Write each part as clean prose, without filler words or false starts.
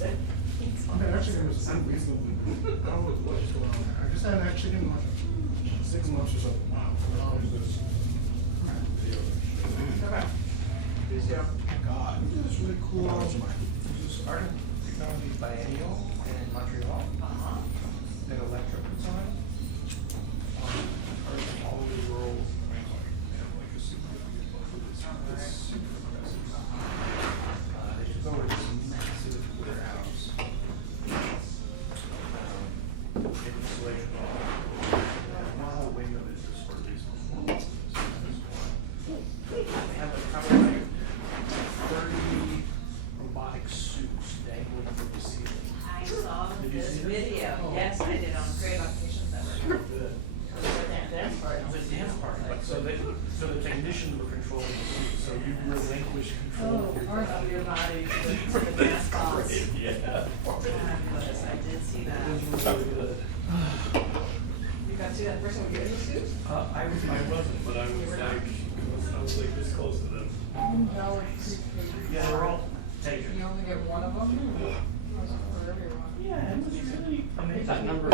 Okay, that chicken was unreasonable. I don't know what's going on there. I just had that chicken like 6 months or so. Wow. Okay. God, this is really cool. Art and Technology Biennial in Montreal. That Electra puts on. Art from all over the world. They took over this massive warehouse. Installation. One whole wing of it is for these performances. They have probably like 30 robotic suits dangling from the ceiling. I saw Did you this see this? video. Oh. Yes, I did on Creative Occupations Network. Good. It was a dance party. It was a dance party. So the technicians were controlling the suit, so you relinquish control of your Part body. of your body to the dance box. Yeah. Fabulous. I did see that. It was really good. You got to see that person with the suit? I wasn't, but I was like this close to them. Yeah, they were all taken. You only get one of them? For everyone. Yeah, it was really amazing. That number,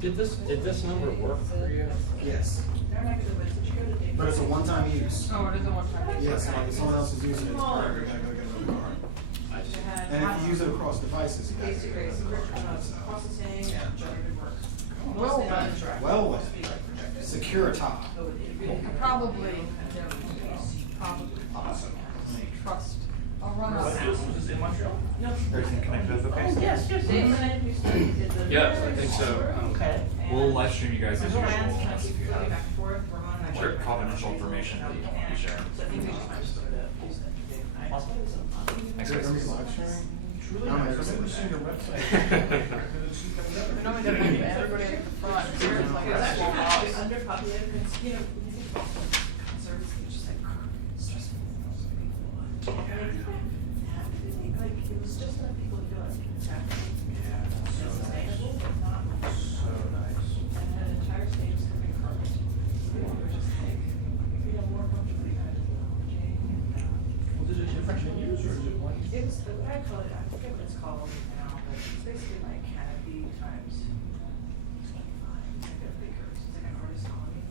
did this number work for you? Yes. They're not good, but you go to the. But it's a one-time use. Oh, it is a one-time. Yes, like if someone else is using it, it's part, you gotta go get another card. And if you use it across devices, you gotta Basic go get race, another card. processing, Yeah. generated work. Well done. Well then. Securita. And probably Awesome. trust. I'll run Was out. this in Montreal? No. Everything connected as okay? Yes, Jason and I used to did the. Yes, I think so. Okay. We'll live stream you guys as usual. Plans, kind of If keep you flipping have back and forth, Ramon and I. Sure, confidential information that you want to be sharing. So I think we just might just sort of use that. Awesome. Thanks, guys. Everybody's live streaming? Truly I'm nice. I've interested never in seen your that. website. We normally don't have everybody at the front. Here's like It's a actually small kind of box. underpopulated, because, you know, when you think about concerts, it's just like stressful. And I think like, it was just enough people to feel like it's happening. Yeah, It's so sustainable, nice. but not. So nice. And an entire stage was coming from it. We were just like, you know, more comfortably kind of launching and, Was it a different venues or is it one? it was, what I call it, I forget what it's called now, but it's basically like canopy times 25, it's like a bigger, it's like an artist colony.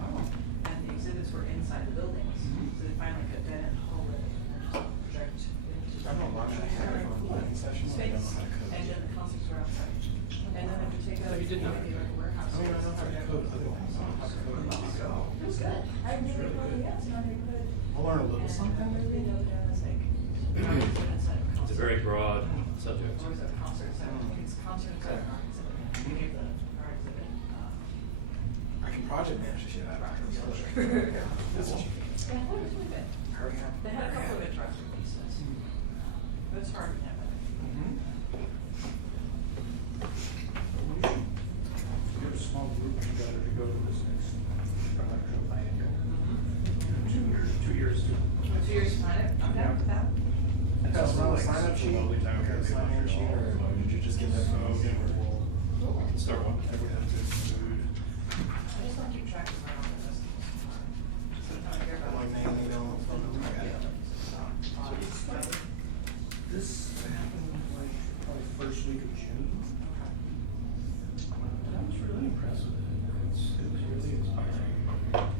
Wow. And the exhibits were inside the buildings, so they find like a dead end hallway and just project into. I'm not watching a hackathon planning session. I don't know how to code. And then the concerts were outside. And then if you take a. So you did know. maybe like a warehouse. I mean, I know how to code other things. I don't know how to code anything. It was good. I really wanted, yes, and I could. I'll learn a little something Really maybe. know that it's like. It's a very broad subject. Or is it a concert center? It's a concert center, art exhibit. We gave the art exhibit. I can project manage the shit out of it. Yeah, I thought it was really good. Hurry up. They had a couple of interesting pieces. But it's hard to have it. Get a small group together to go to this next Electro Biennial. 2 years to. 2 years to plan it? I'm down with that. And Got so, a like, sign up such a sheet? lovely time Got a to be sign in in sheet, or Montreal. did you just get that from the game? Cool. I can start one. Everything. Food. I just want to keep track of my own festivals. So I'm trying to figure out. Like mainly don't. I got it. This happened like probably first week of June. And I was really impressed with it. It was really inspiring.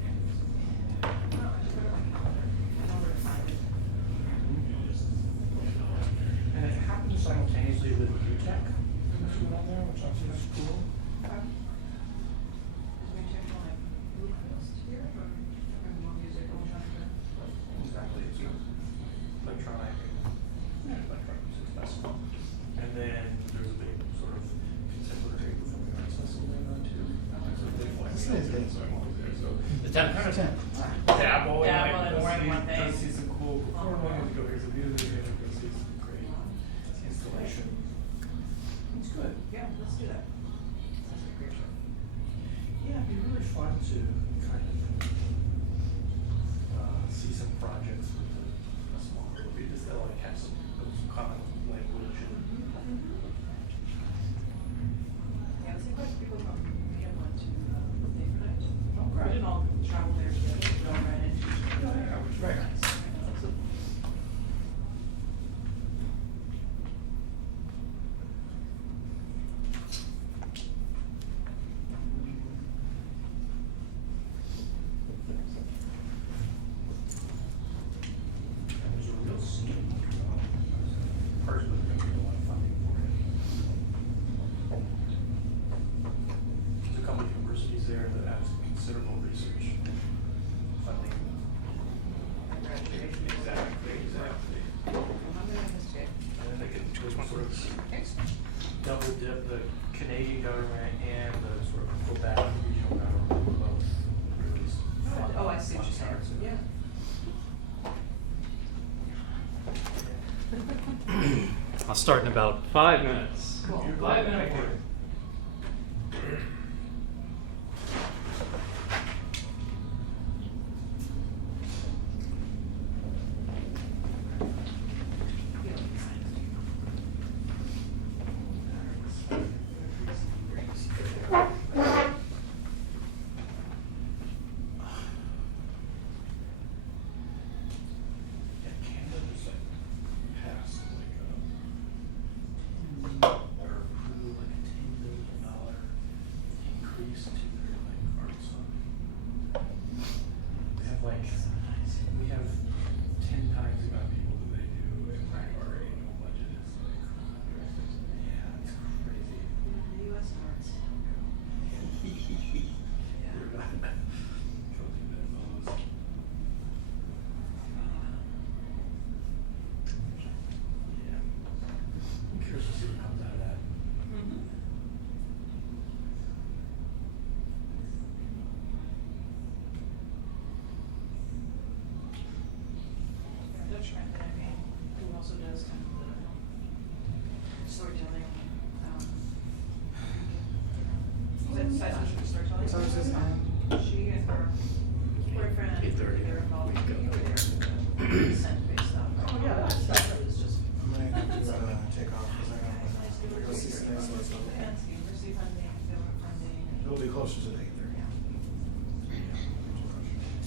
And it happened simultaneously with UTech. This one on there, which I think is cool. Exactly, it's electronic music festival. And then there's a big sort of contemporary performing arts festival going on too. So they fly This me is out there, good. so I'm always there, so. The 10th. Dabble, Dabble and in more than one go thing. see some cool performing, go hear some music, and go see some great installation. It's good. Yeah, let's do that. That's a great show. Yeah, it'd be really fun to kind of see some projects with a small group. We just like have some common language and. Yeah, it seems like people from Vienna went to Neighbor Night. Oh, We great. didn't all travel there together, we all ran into each other. Yeah, which is very nice. the Canadian government and the sort of Quebec regional government both release. Oh, I see what you're saying. funds. Yeah. I'll start in about 5 minutes. Cool. 5 minute Thank you. warning. Yeah, Canada just like passed or approved like a $10 billion increase to their like arts fund. We have 10 times the amount of people that they do, and like our annual budget is like, yeah, it's crazy. The US arts. We're not closing that nose. Yeah. I'm curious to see what comes out of that. Dutch method, I mean, who also does kind of the storytelling, is that side social storytelling? So it's just, She and her boyfriend, 8:30. they're involved in consent-based stuff. Oh, yeah, that stuff is just. I'm gonna have to take off because I gotta go see some nice little stuff. Grants, university funding, government funding. It'll be closer to the 8:30.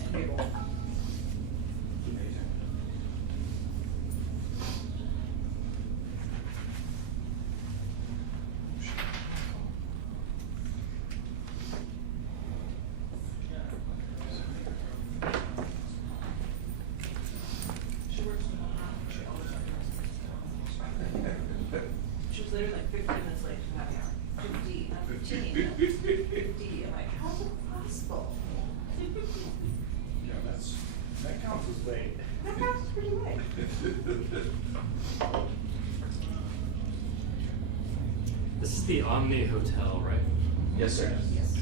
And cable. Amazing. She works in the home, she always She was literally like 15 minutes late to happy hour. 50, not 15. 50. I'm like, how's it possible? Yeah, that counts as late. That counts as pretty late. This is the Omni Hotel, right? Yes, sir. Yes.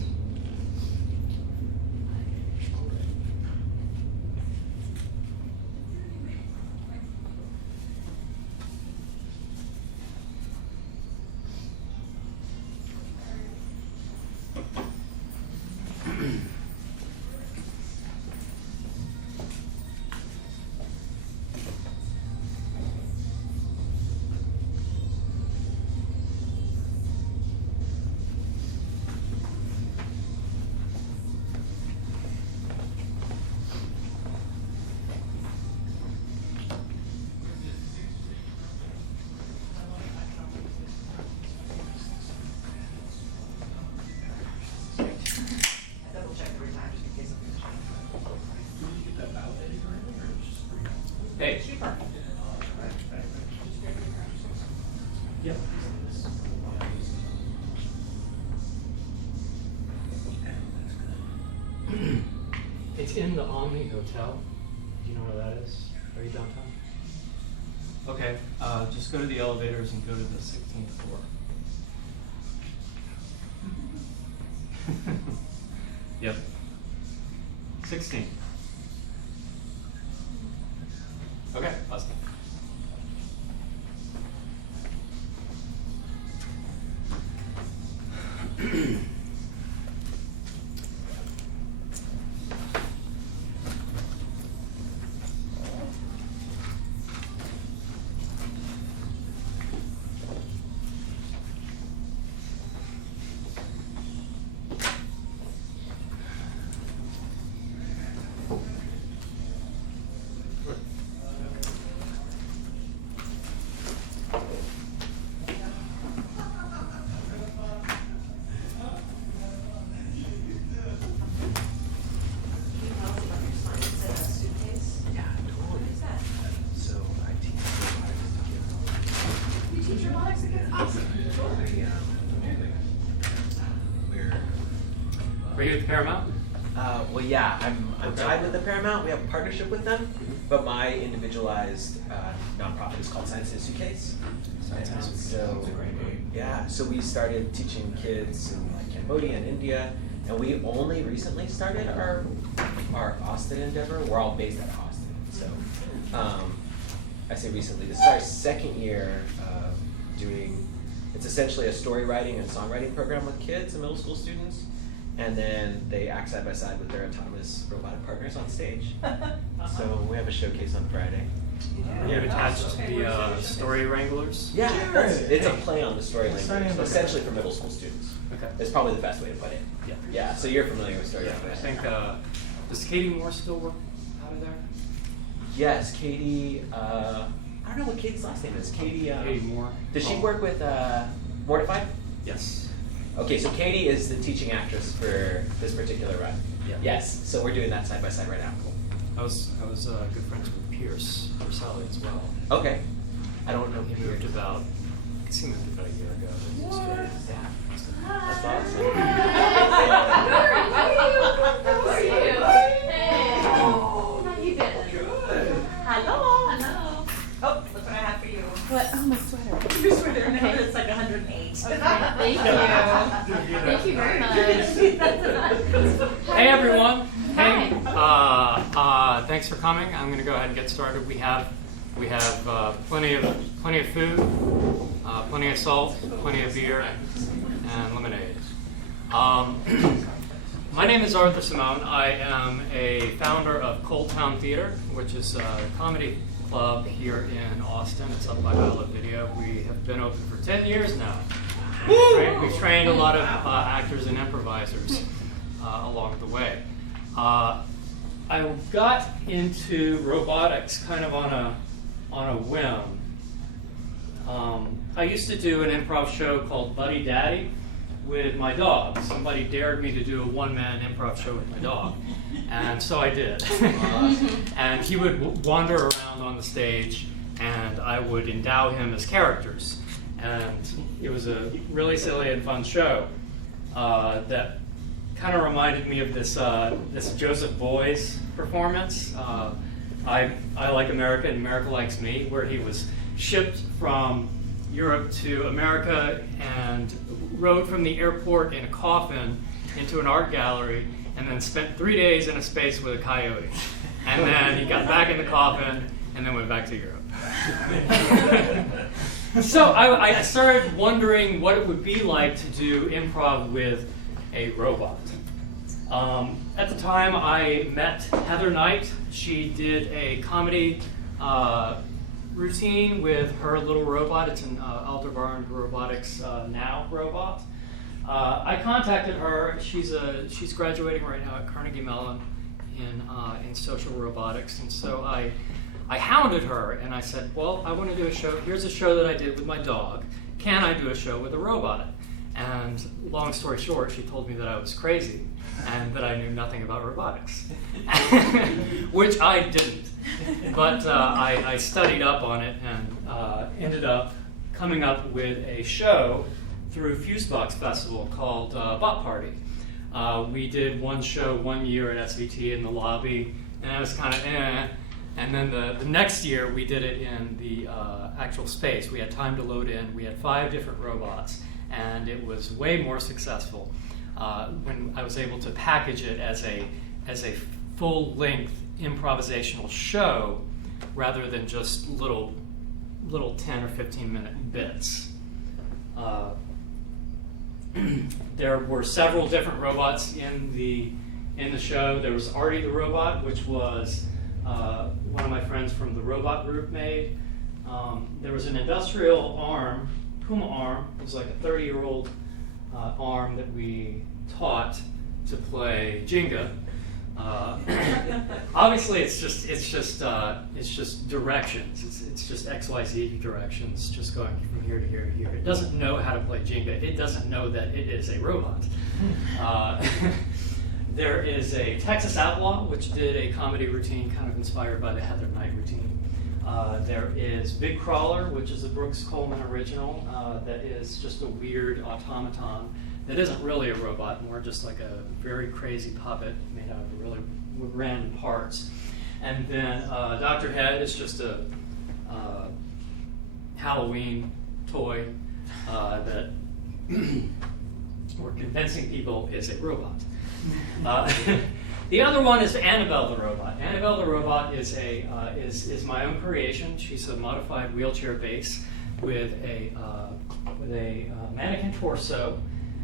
I double check every time just in case something's changed. Did you get that validated or anything, or just free? Hey. Cheaper. Yep. It's in the Omni Hotel. Do you know where that is? Are you downtown? Okay, just go to the elevators and go to the 16th floor. Yep. 16. Okay, awesome. Are you at the Paramount? Well, yeah, I'm Okay. tied with the Paramount. We have a partnership with them. but my individualized nonprofit is called Science History Case. So yeah, so we started teaching kids in like Cambodia and India, and we only recently started our Austin endeavor. We're all based out of Austin, so I say recently. This is our second year doing. It's essentially a story writing and songwriting program with kids and middle school students, and then they act side by side with their autonomous robotic partners on stage. So we have a showcase on Friday. You have attached to the Story Wranglers? Yeah, it's a play on the story language, essentially for middle school students. Okay. It's probably the best way to put it. Yeah. Yeah, so you're familiar with story I language. think, does Katie Moore still work out of there? Yes, Katie, I don't know what Katie's last name is. Katie, Katie Moore. Does she work with Mortified? Yes. Okay, so Katie is the teaching actress for this particular run. Yeah. Yes, so we're doing that side by side right now. I was good friends with Pierce Sally as well. Okay. I don't know. He moved about, I guess he moved about a year ago. Yeah. That's awesome. How are you? Hey. How you doing? Good. Hello. Hello. Oh, look what I have for you. What? Oh, my sweater. Your sweater now Okay. it's like 108. Thank you. Thank you very much. Hey everyone. Hi. Hey. Thanks for coming. I'm going to go ahead and get started. We have plenty of food, plenty of salt, plenty of beer, and lemonade. My name is Arthur Simone. I am a founder of Cold Town Theater, which is a comedy club here in Austin. It's up by Isle of Video. We have been open for 10 years now. We've trained a lot of actors and improvisers along the way. I got into robotics kind of on a whim. I used to do an improv show called Buddy Daddy with my dog. Somebody dared me to do a one-man improv show with my dog, and so I did. And he would wander around on the stage, and I would endow him as characters. And it was a really silly and fun show that kind of reminded me of this Joseph Boys performance. I Like America and America Likes Me, where he was shipped from Europe to America and rode from the airport in a coffin into an art gallery, and then spent 3 days in a space with a coyote. And then he got back in the coffin and then went back to Europe. So I started wondering what it would be like to do improv with a robot. At the time, I met Heather Knight. She did a comedy routine with her little robot. It's an Aldebaran Robotics Now robot. I contacted her. She's graduating right now at Carnegie Mellon in social robotics, and so I hounded her and I said, well, I want to do a show. Here's a show that I did with my dog. Can I do a show with a robot? And long story short, she told me that I was crazy and that I knew nothing about robotics, which I didn't. But I studied up on it and ended up coming up with a show through Fusebox Festival called Bot Party. We did one show 1 year at SVT in the lobby, and I was kind of And then the next year we did it in the actual space. We had time to load in. We had 5 different robots, and it was way more successful when I was able to package it as a full-length improvisational show rather than just little 10 or 15-minute bits. There were several different robots in the show. There was Artie the robot, which was one of my friends from the robot group made. There was an industrial arm, Puma arm. It was like a 30-year-old arm that we taught to play Jenga. Obviously, it's just directions. It's just XYZ directions, just going from here to here to here. It doesn't know how to play Jenga. It doesn't know that it is a robot. There is a Texas Outlaw, which did a comedy routine kind of inspired by the Heather Knight routine. There is Big Crawler, which is a Brooks Coleman original that is just a weird automaton that isn't really a robot, more just like a very crazy puppet made out of really random parts. And then Dr. Head is just a Halloween toy that we're convincing people is a robot. The other one is Annabelle the robot. Annabelle the robot is my own creation. She's a modified wheelchair base with a mannequin torso,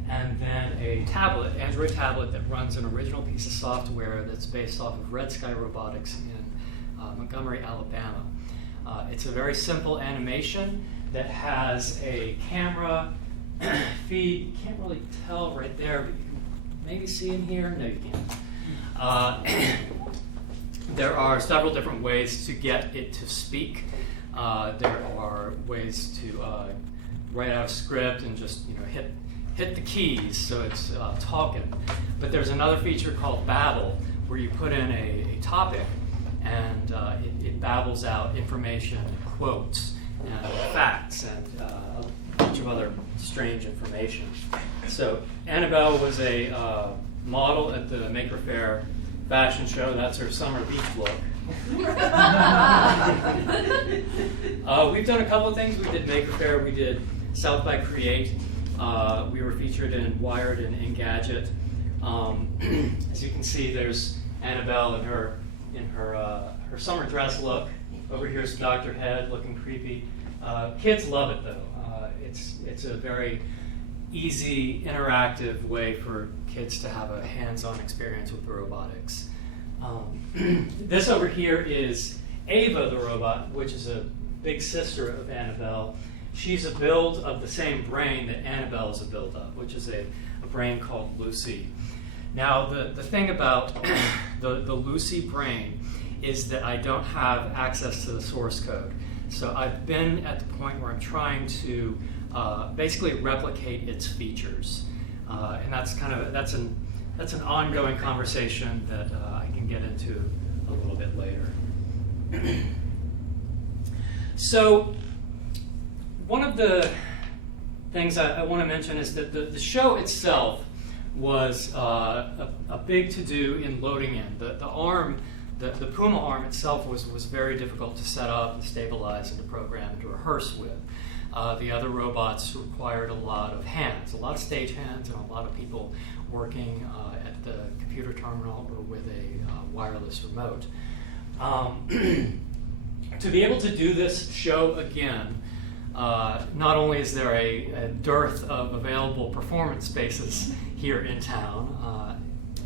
and then a tablet, Android tablet, that runs an original piece of software that's based off of Red Sky Robotics in Montgomery, Alabama. It's a very simple animation that has a camera feed. You can't really tell right there, but you can maybe see in here. No, you can't. There are several different ways to get it to speak. There are ways to write out a script and just hit the keys so it's talking. But there's another feature called Babble, where you put in a topic and it babbles out information, quotes, and facts, and a bunch of other strange information. So Annabelle was a model at the Maker Faire fashion show. That's her summer beach look. We've done a couple of things. We did Maker Faire. We did South by Create. We were featured in Wired and Engadget. As you can see, there's Annabelle in her summer dress look. Over here's Dr. Head looking creepy. Kids love it though. It's a very easy, interactive way for kids to have a hands-on experience with robotics. This over here is Ava the robot, which is a big sister of Annabelle. She's a build of the same brain that Annabelle is a build of, which is a brain called Lucy. Now, the thing about the Lucy brain is that I don't have access to the source code. So I've been at the point where I'm trying to basically replicate its features. And that's an ongoing conversation that I can get into a little bit later. So one of the things I want to mention is that the show itself was a big to-do in loading in. The Puma arm itself was very difficult to set up and stabilize and to program and to rehearse with. The other robots required a lot of hands, a lot of stage hands, and a lot of people working at the computer terminal or with a wireless remote. To be able to do this show again, not only is there a dearth of available performance spaces here in town,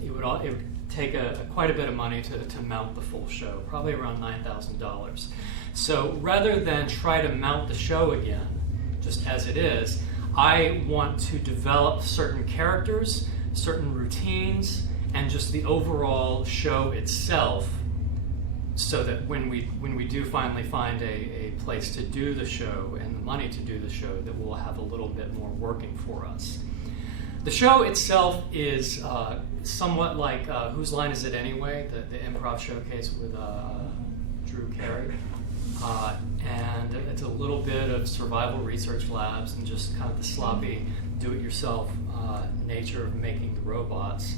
it would take quite a bit of money to mount the full show, probably around $9,000. So rather than try to mount the show again, just as it is, I want to develop certain characters, certain routines, and just the overall show itself, so that when we do finally find a place to do the show and the money to do the show, that we'll have a little bit more working for us. The show itself is somewhat like Whose Line Is It Anyway, the improv showcase with Drew Carey. And it's a little bit of survival research labs and just kind of the sloppy do-it-yourself nature of making the robots.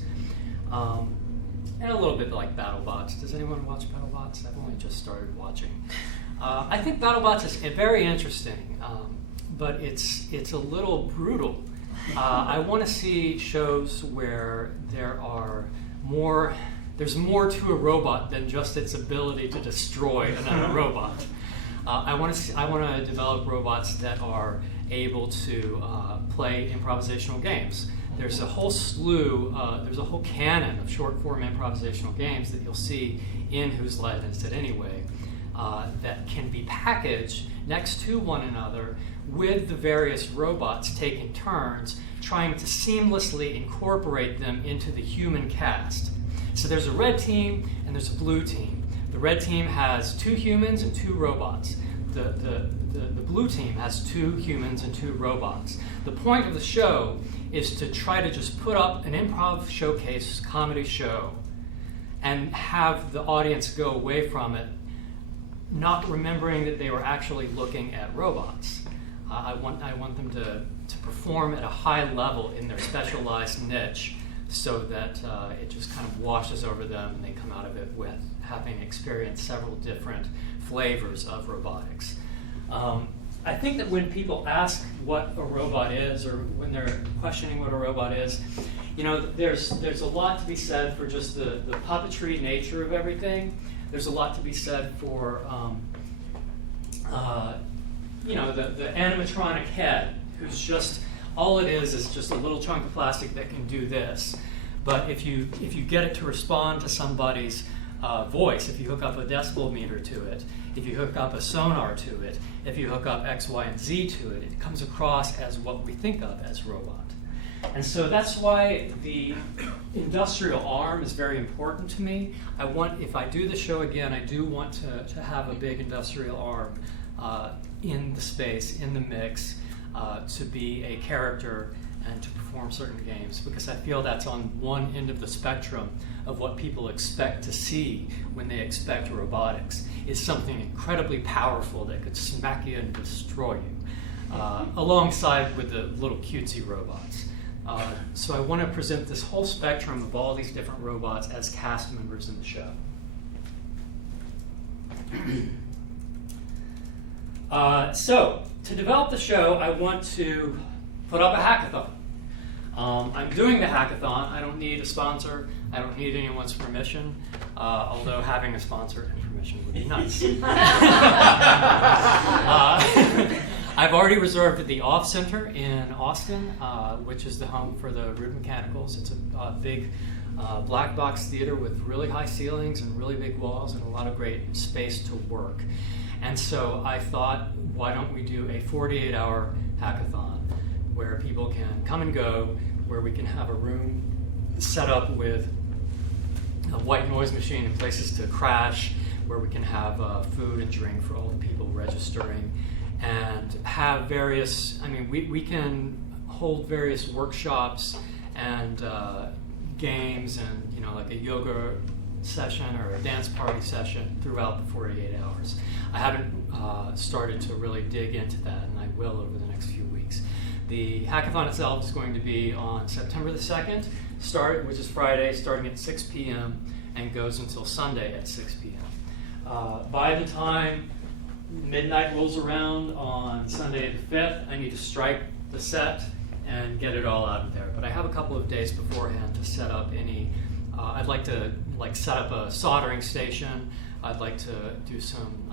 And a little bit like BattleBots. Does anyone watch BattleBots? I've only just started watching. I think BattleBots is very interesting, but it's a little brutal. I want to see shows where there's more to a robot than just its ability to destroy another robot. I want to develop robots that are able to play improvisational games. There's a whole there's a whole canon of short-form improvisational games that you'll see in Whose Line Is It Anyway that can be packaged next to one another with the various robots taking turns trying to seamlessly incorporate them into the human cast. So there's a red team and there's a blue team. The red team has 2 humans and 2 robots. The blue team has 2 humans and 2 robots. The point of the show is to try to just put up an improv showcase comedy show and have the audience go away from it not remembering that they were actually looking at robots. I want them to perform at a high level in their specialized niche so that it just kind of washes over them and they come out of it with having experienced several different flavors of robotics. I think that when people ask what a robot is, or when they're questioning what a robot is, you know, there's a lot to be said for just the puppetry nature of everything. There's a lot to be said for you know, the animatronic head, who's just, all it is just a little chunk of plastic that can do this. But if you get it to respond to somebody's voice, if you hook up a decibel meter to it, if you hook up a sonar to it, if you hook up X, Y, and Z to it, it comes across as what we think of as robot. And so that's why the industrial arm is very important to me. I want, if I do the show again, I do want to have a big industrial arm in the space, in the mix, to be a character and to perform certain games, because I feel that's on one end of the spectrum of what people expect to see when they expect robotics, is something incredibly powerful that could smack you and destroy you, alongside with the little cutesy robots. So I want to present this whole spectrum of all these different robots as cast members in the show. So to develop the show, I want to put up a hackathon. I'm doing the hackathon. I don't need a sponsor. I don't need anyone's permission, although having a sponsor and permission would be nice. I've already reserved the Off Center in Austin, which is the home for the Rude Mechanicals. It's a big black box theater with really high ceilings and really big walls and a lot of great space to work. And so I thought, why don't we do a 48-hour hackathon where people can come and go, where we can have a room set up with a white noise machine and places to crash, where we can have food and drink for all the people registering, and have various, I mean, we can hold various workshops and games and, you know, like a yoga session or a dance party session throughout the 48 hours. I haven't started to really dig into that, and I will over the next few weeks. The hackathon itself is going to be on September the 2nd, which is Friday, starting at 6 p.m. and goes until Sunday at 6 p.m. By the time midnight rolls around on Sunday the 5th, I need to strike the set and get it all out of there. But I have a couple of days beforehand to set up any, I'd like to set up a soldering station. I'd like to do some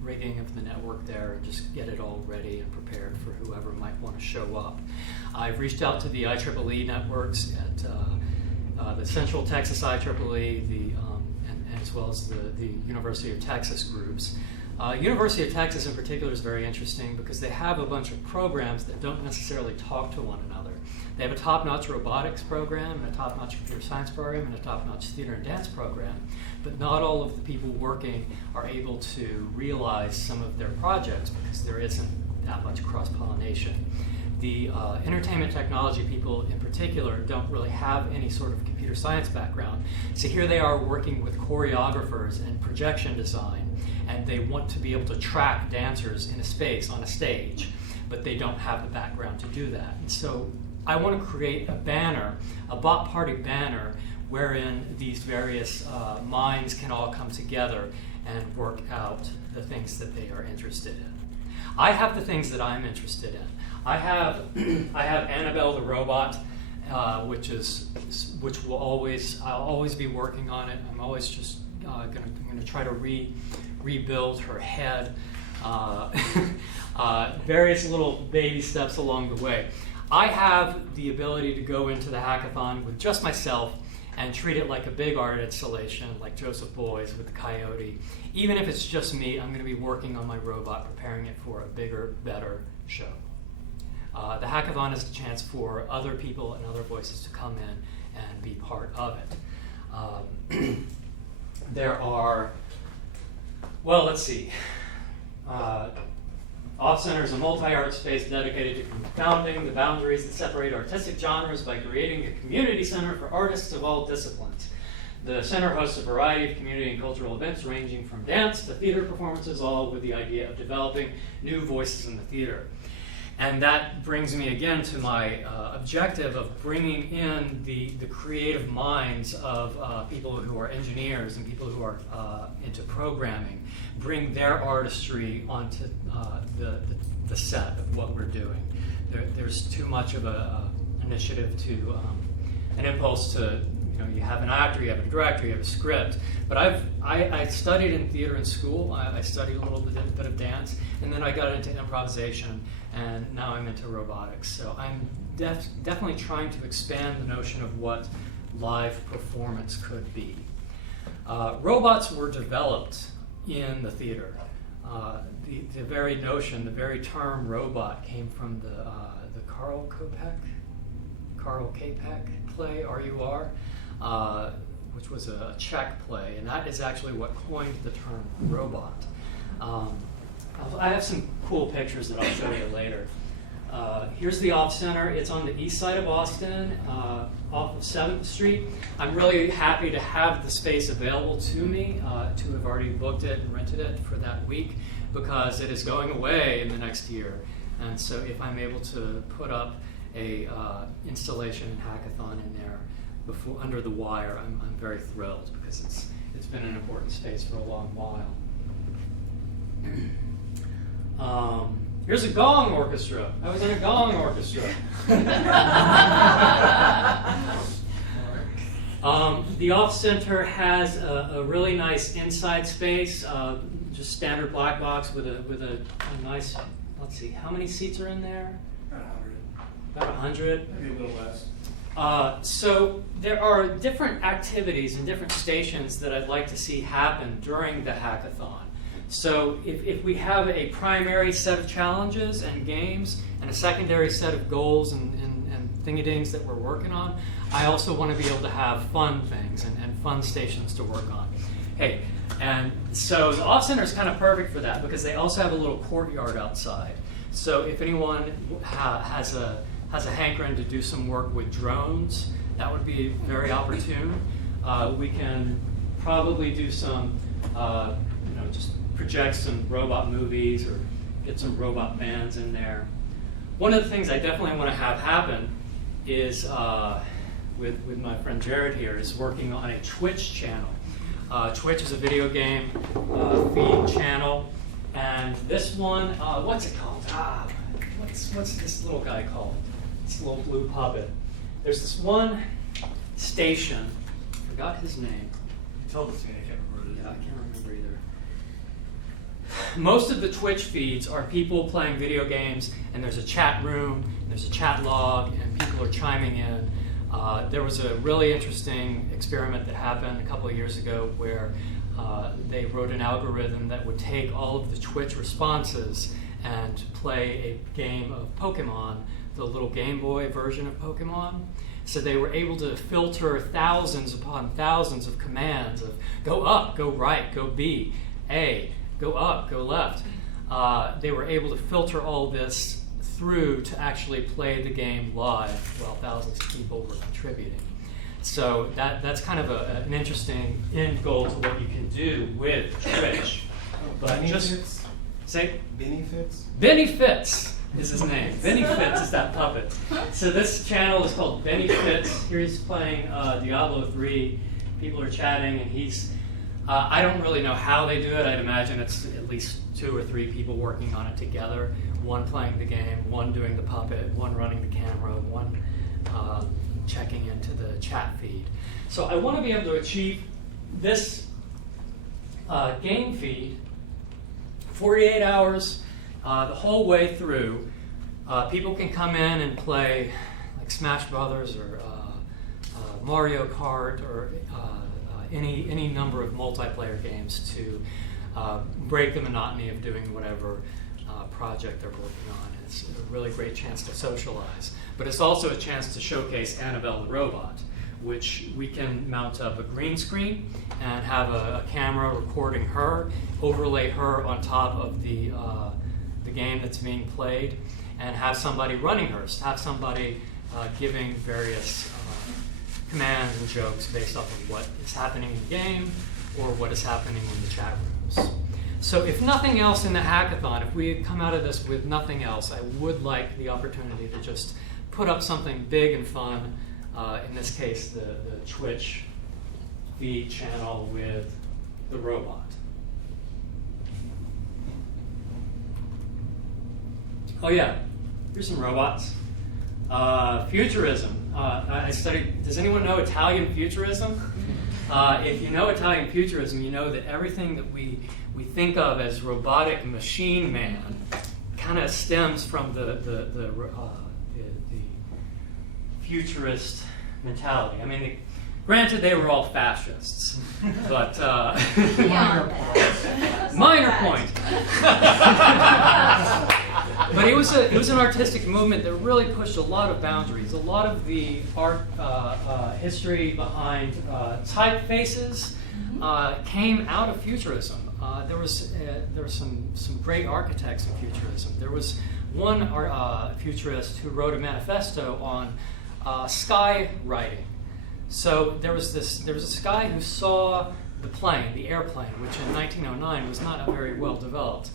rigging of the network there and just get it all ready and prepared for whoever might want to show up. I've reached out to the IEEE networks at the Central Texas IEEE, and as well as the University of Texas groups. University of Texas in particular is very interesting because they have a bunch of programs that don't necessarily talk to one another. They have a top-notch robotics program, and a top-notch computer science program, and a top-notch theater and dance program, but not all of the people working are able to realize some of their projects because there isn't that much cross-pollination. The entertainment technology people in particular don't really have any sort of computer science background, so here they are working with choreographers and projection design, and they want to be able to track dancers in a space, on a stage, but they don't have the background to do that. And so I want to create a banner, a Bot Party banner, wherein these various minds can all come together and work out the things that they are interested in. I have the things that I'm interested in. I have Annabelle the robot, which will always, I'll always be working on it. I'm always just going to try to rebuild her head. Various little baby steps along the way. I have the ability to go into the hackathon with just myself and treat it like a big art installation, like Joseph Boys with the Coyote. Even if it's just me, I'm going to be working on my robot, preparing it for a bigger, better show. The hackathon is a chance for other people and other voices to come in and be part of it. There are, well, let's see. Off Center is a multi-art space dedicated to confounding the boundaries that separate artistic genres by creating a community center for artists of all disciplines. The center hosts a variety of community and cultural events ranging from dance to theater performances, all with the idea of developing new voices in the theater. And that brings me again to my objective of bringing in the creative minds of people who are engineers and people who are into programming, bring their artistry onto the set of what we're doing. There's too much of a initiative to, an impulse to, you have an actor, you have a director, you have a script. But I studied in theater in school. I studied a little bit of dance, and then I got into improvisation, and now I'm into robotics. So I'm definitely trying to expand the notion of what live performance could be. Robots were developed in the theater. The very notion, the very term robot came from the Karl Čapek play, R.U.R., which was a Czech play, and that is actually what coined the term robot. I have some cool pictures that I'll show you later. Here's the Off Center. It's on the east side of Austin, off of 7th Street. I'm really happy to have the space available to me, to have already booked it and rented it for that week, because it is going away in the next year. And so if I'm able to put up a installation and hackathon in there under the wire, I'm very thrilled, because it's been an important space for a long while. Here's a gong orchestra. I was in a gong orchestra. The Off Center has a really nice inside space, just standard black box with a nice. Let's see, how many seats are in there? About 100. Maybe a little less. So there are different activities and different stations that I'd like to see happen during the hackathon. So if we have a primary set of challenges and games and a secondary set of goals and thingy-dings that we're working on, I also want to be able to have fun things and fun stations to work on. Hey, and so the Off Center is kind of perfect for that, because they also have a little courtyard outside. So if anyone has a hankering to do some work with drones, that would be very opportune. We can probably do some, just project some robot movies or get some robot bands in there. One of the things I definitely want to have happen is, with my friend Jared here, is working on a Twitch channel. Twitch is a video game feed channel, and this one, what's it called? What's this little guy called? This little blue puppet. There's this one station, forgot his name. You told us, I can't remember it. Yeah, I can't remember either. Most of the Twitch feeds are people playing video games, and there's a chat room, and there's a chat log, and people are chiming in. There was a really interesting experiment that happened a couple of years ago where they wrote an algorithm that would take all of the Twitch responses and play a game of Pokemon, the little Game Boy version of Pokemon. So they were able to filter thousands upon thousands of commands of go up, go right, go B, A, go up, go left. They were able to filter all this through to actually play the game live while thousands of people were contributing. So that's kind of an interesting end goal to what you can do with Twitch. But just say Benny Fitz? Benny Fitz is his name. Benny Fitz is that puppet. So this channel is called Benny Fitz. Here he's playing Diablo 3. People are chatting, and he's I don't really know how they do it. I'd imagine it's at least 2 or 3 people working on it together. One playing the game, one doing the puppet, one running the camera, one checking into the chat feed. So I want to be able to achieve this game feed 48 hours the whole way through. People can come in and play like Smash Brothers or Mario Kart or any number of multiplayer games to break the monotony of doing whatever project they're working on. It's a really great chance to socialize. But it's also a chance to showcase Annabelle the robot, which we can mount up a green screen and have a camera recording her, overlay her on top of the game that's being played, and have somebody running her, have somebody giving various commands and jokes based off of what is happening in the game or what is happening in the chat rooms. So if nothing else in the hackathon, if we had come out of this with nothing else, I would like the opportunity to just put up something big and fun, in this case, the Twitch feed channel with the robot. Oh yeah, here's some robots. Futurism. I studied, does anyone know Italian futurism? If you know Italian futurism, you know that everything that we think of as robotic machine man kind of stems from the futurist mentality. I mean, granted, they were all fascists, but minor point. But it was an artistic movement that really pushed a lot of boundaries. A lot of the art history behind typefaces came out of futurism. There were some great architects in futurism. There was one futurist who wrote a manifesto on sky writing. So there was this guy who saw the airplane, which in 1909 was not a very well developed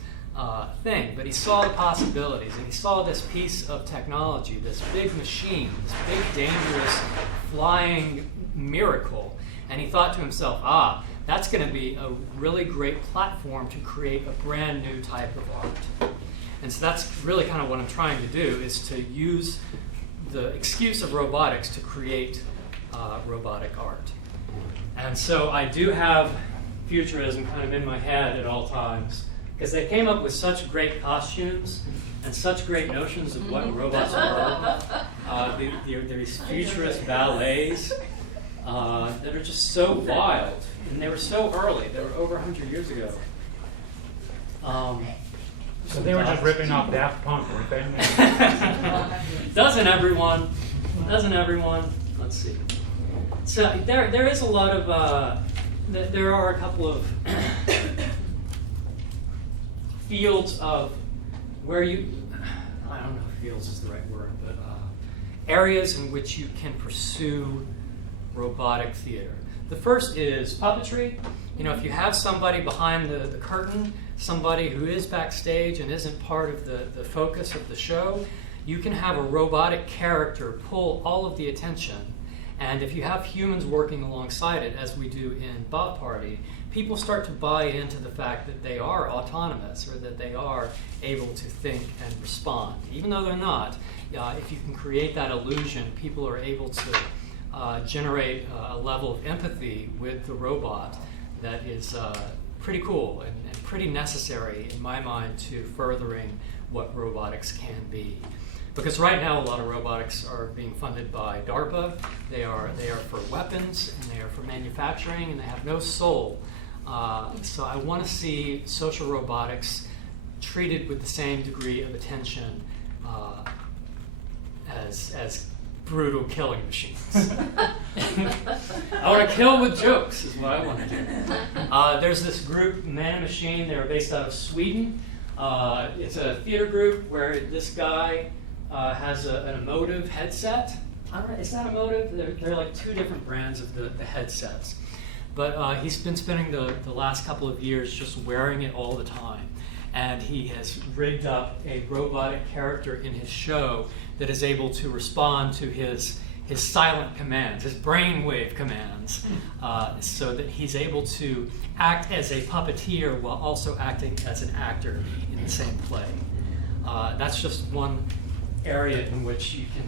thing, but he saw the possibilities, and he saw this piece of technology, this big machine, this big dangerous flying miracle, and he thought to himself, that's going to be a really great platform to create a brand new type of art. And so that's really kind of what I'm trying to do, is to use the excuse of robotics to create robotic art. And so I do have futurism kind of in my head at all times, because they came up with such great costumes and such great notions of what robots are. These futurist ballets that are just so wild, and they were so early. They were over 100 years ago. So they were just ripping off Daft Punk, weren't they? Doesn't everyone? Doesn't everyone? Let's see. So there is a lot of, there are a couple of fields of where you, I don't know if fields is the right word, but areas in which you can pursue robotic theater. The first is puppetry. You know, if you have somebody behind the curtain, somebody who is backstage and isn't part of the focus of the show, you can have a robotic character pull all of the attention. And if you have humans working alongside it, as we do in Bot Party, people start to buy into the fact that they are autonomous, or that they are able to think and respond. Even though they're not, if you can create that illusion, people are able to generate a level of empathy with the robot that is pretty cool and pretty necessary, in my mind, to furthering what robotics can be. Because right now, a lot of robotics are being funded by DARPA. They are for weapons, and they are for manufacturing, and they have no soul. So I want to see social robotics treated with the same degree of attention as brutal killing machines. I want to kill with jokes, is what I want to do. There's this group, Man and Machine. They're based out of Sweden. It's a theater group where this guy has an emotive headset. I don't know, is that emotive? They're like two different brands of the headsets. But he's been spending the last couple of years just wearing it all the time. And he has rigged up a robotic character in his show that is able to respond to his silent commands, his brainwave commands, so that he's able to act as a puppeteer while also acting as an actor in the same play. That's just one area in which you can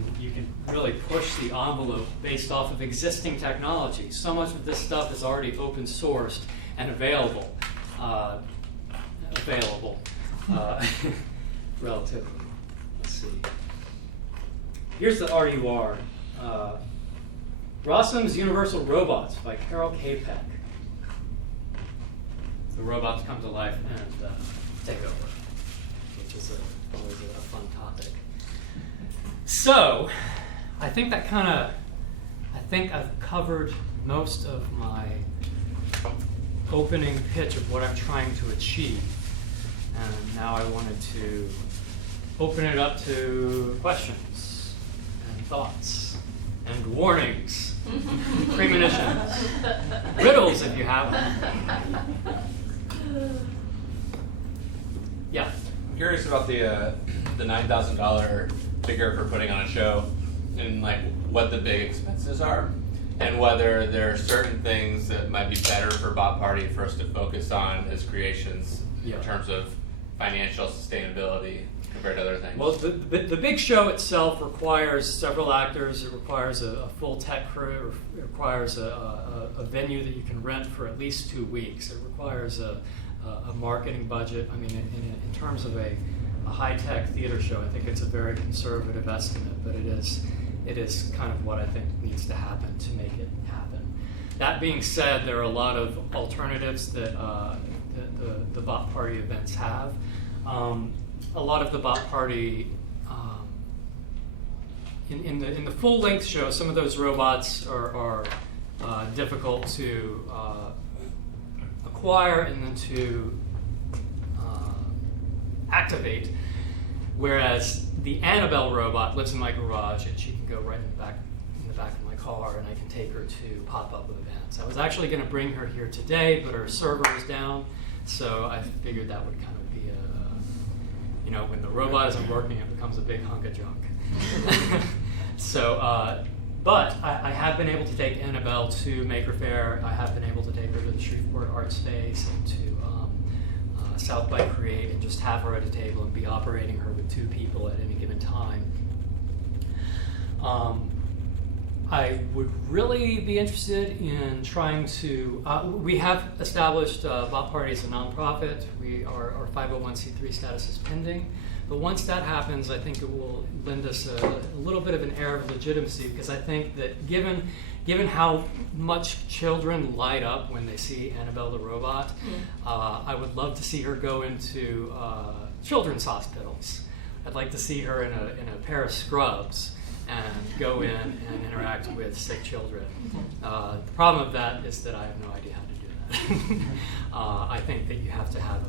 really push the envelope based off of existing technology. So much of this stuff is already open sourced and available. Relatively. Let's see. Here's the RUR. Rossum's Universal Robots by Carol K. Peck. The robots come to life and take over, which is always a fun topic. So, I think I've covered most of my opening pitch of what I'm trying to achieve. And now I wanted to open it up to questions and thoughts and warnings, premonitions, riddles if you have them. curious about the $9,000 figure for putting on a show, and like what the big expenses are, and whether there are certain things that might be better for Bot Party for us to focus on as creations in terms of financial sustainability compared to other things. Well, the big show itself requires several actors. It requires a full tech crew. It requires a venue that you can rent for at least 2 weeks. It requires a marketing budget. I mean, in terms of a high-tech theater show, I think it's a very conservative estimate, but it is kind of what I think needs to happen to make it happen. That being said, there are a lot of alternatives that the Bot Party events have. A lot of the Bot Party, in the full-length show, some of those robots are difficult to acquire and then to activate, whereas the Annabelle robot lives in my garage and she can go right in the back of my car, and I can take her to pop-up events. I was actually going to bring her here today, but her server is down, so I figured that would kind of be when the robot isn't working, it becomes a big hunk of junk. So, but I have been able to take Annabelle to Maker Faire. I have been able to take her to the Shreveport Art Space and to South by Create, and just have her at a table and be operating her with 2 people at any given time. I would really be interested in trying to, we have established Bot Party as a nonprofit. Our 501c3 status is pending. But once that happens, I think it will lend us a little bit of an air of legitimacy, because I think that given how much children light up when they see Annabelle the robot, I would love to see her go into children's hospitals. I'd like to see her in a pair of scrubs and go in and interact with sick children. The problem of that is that I have no idea how to do that. I think that you have to have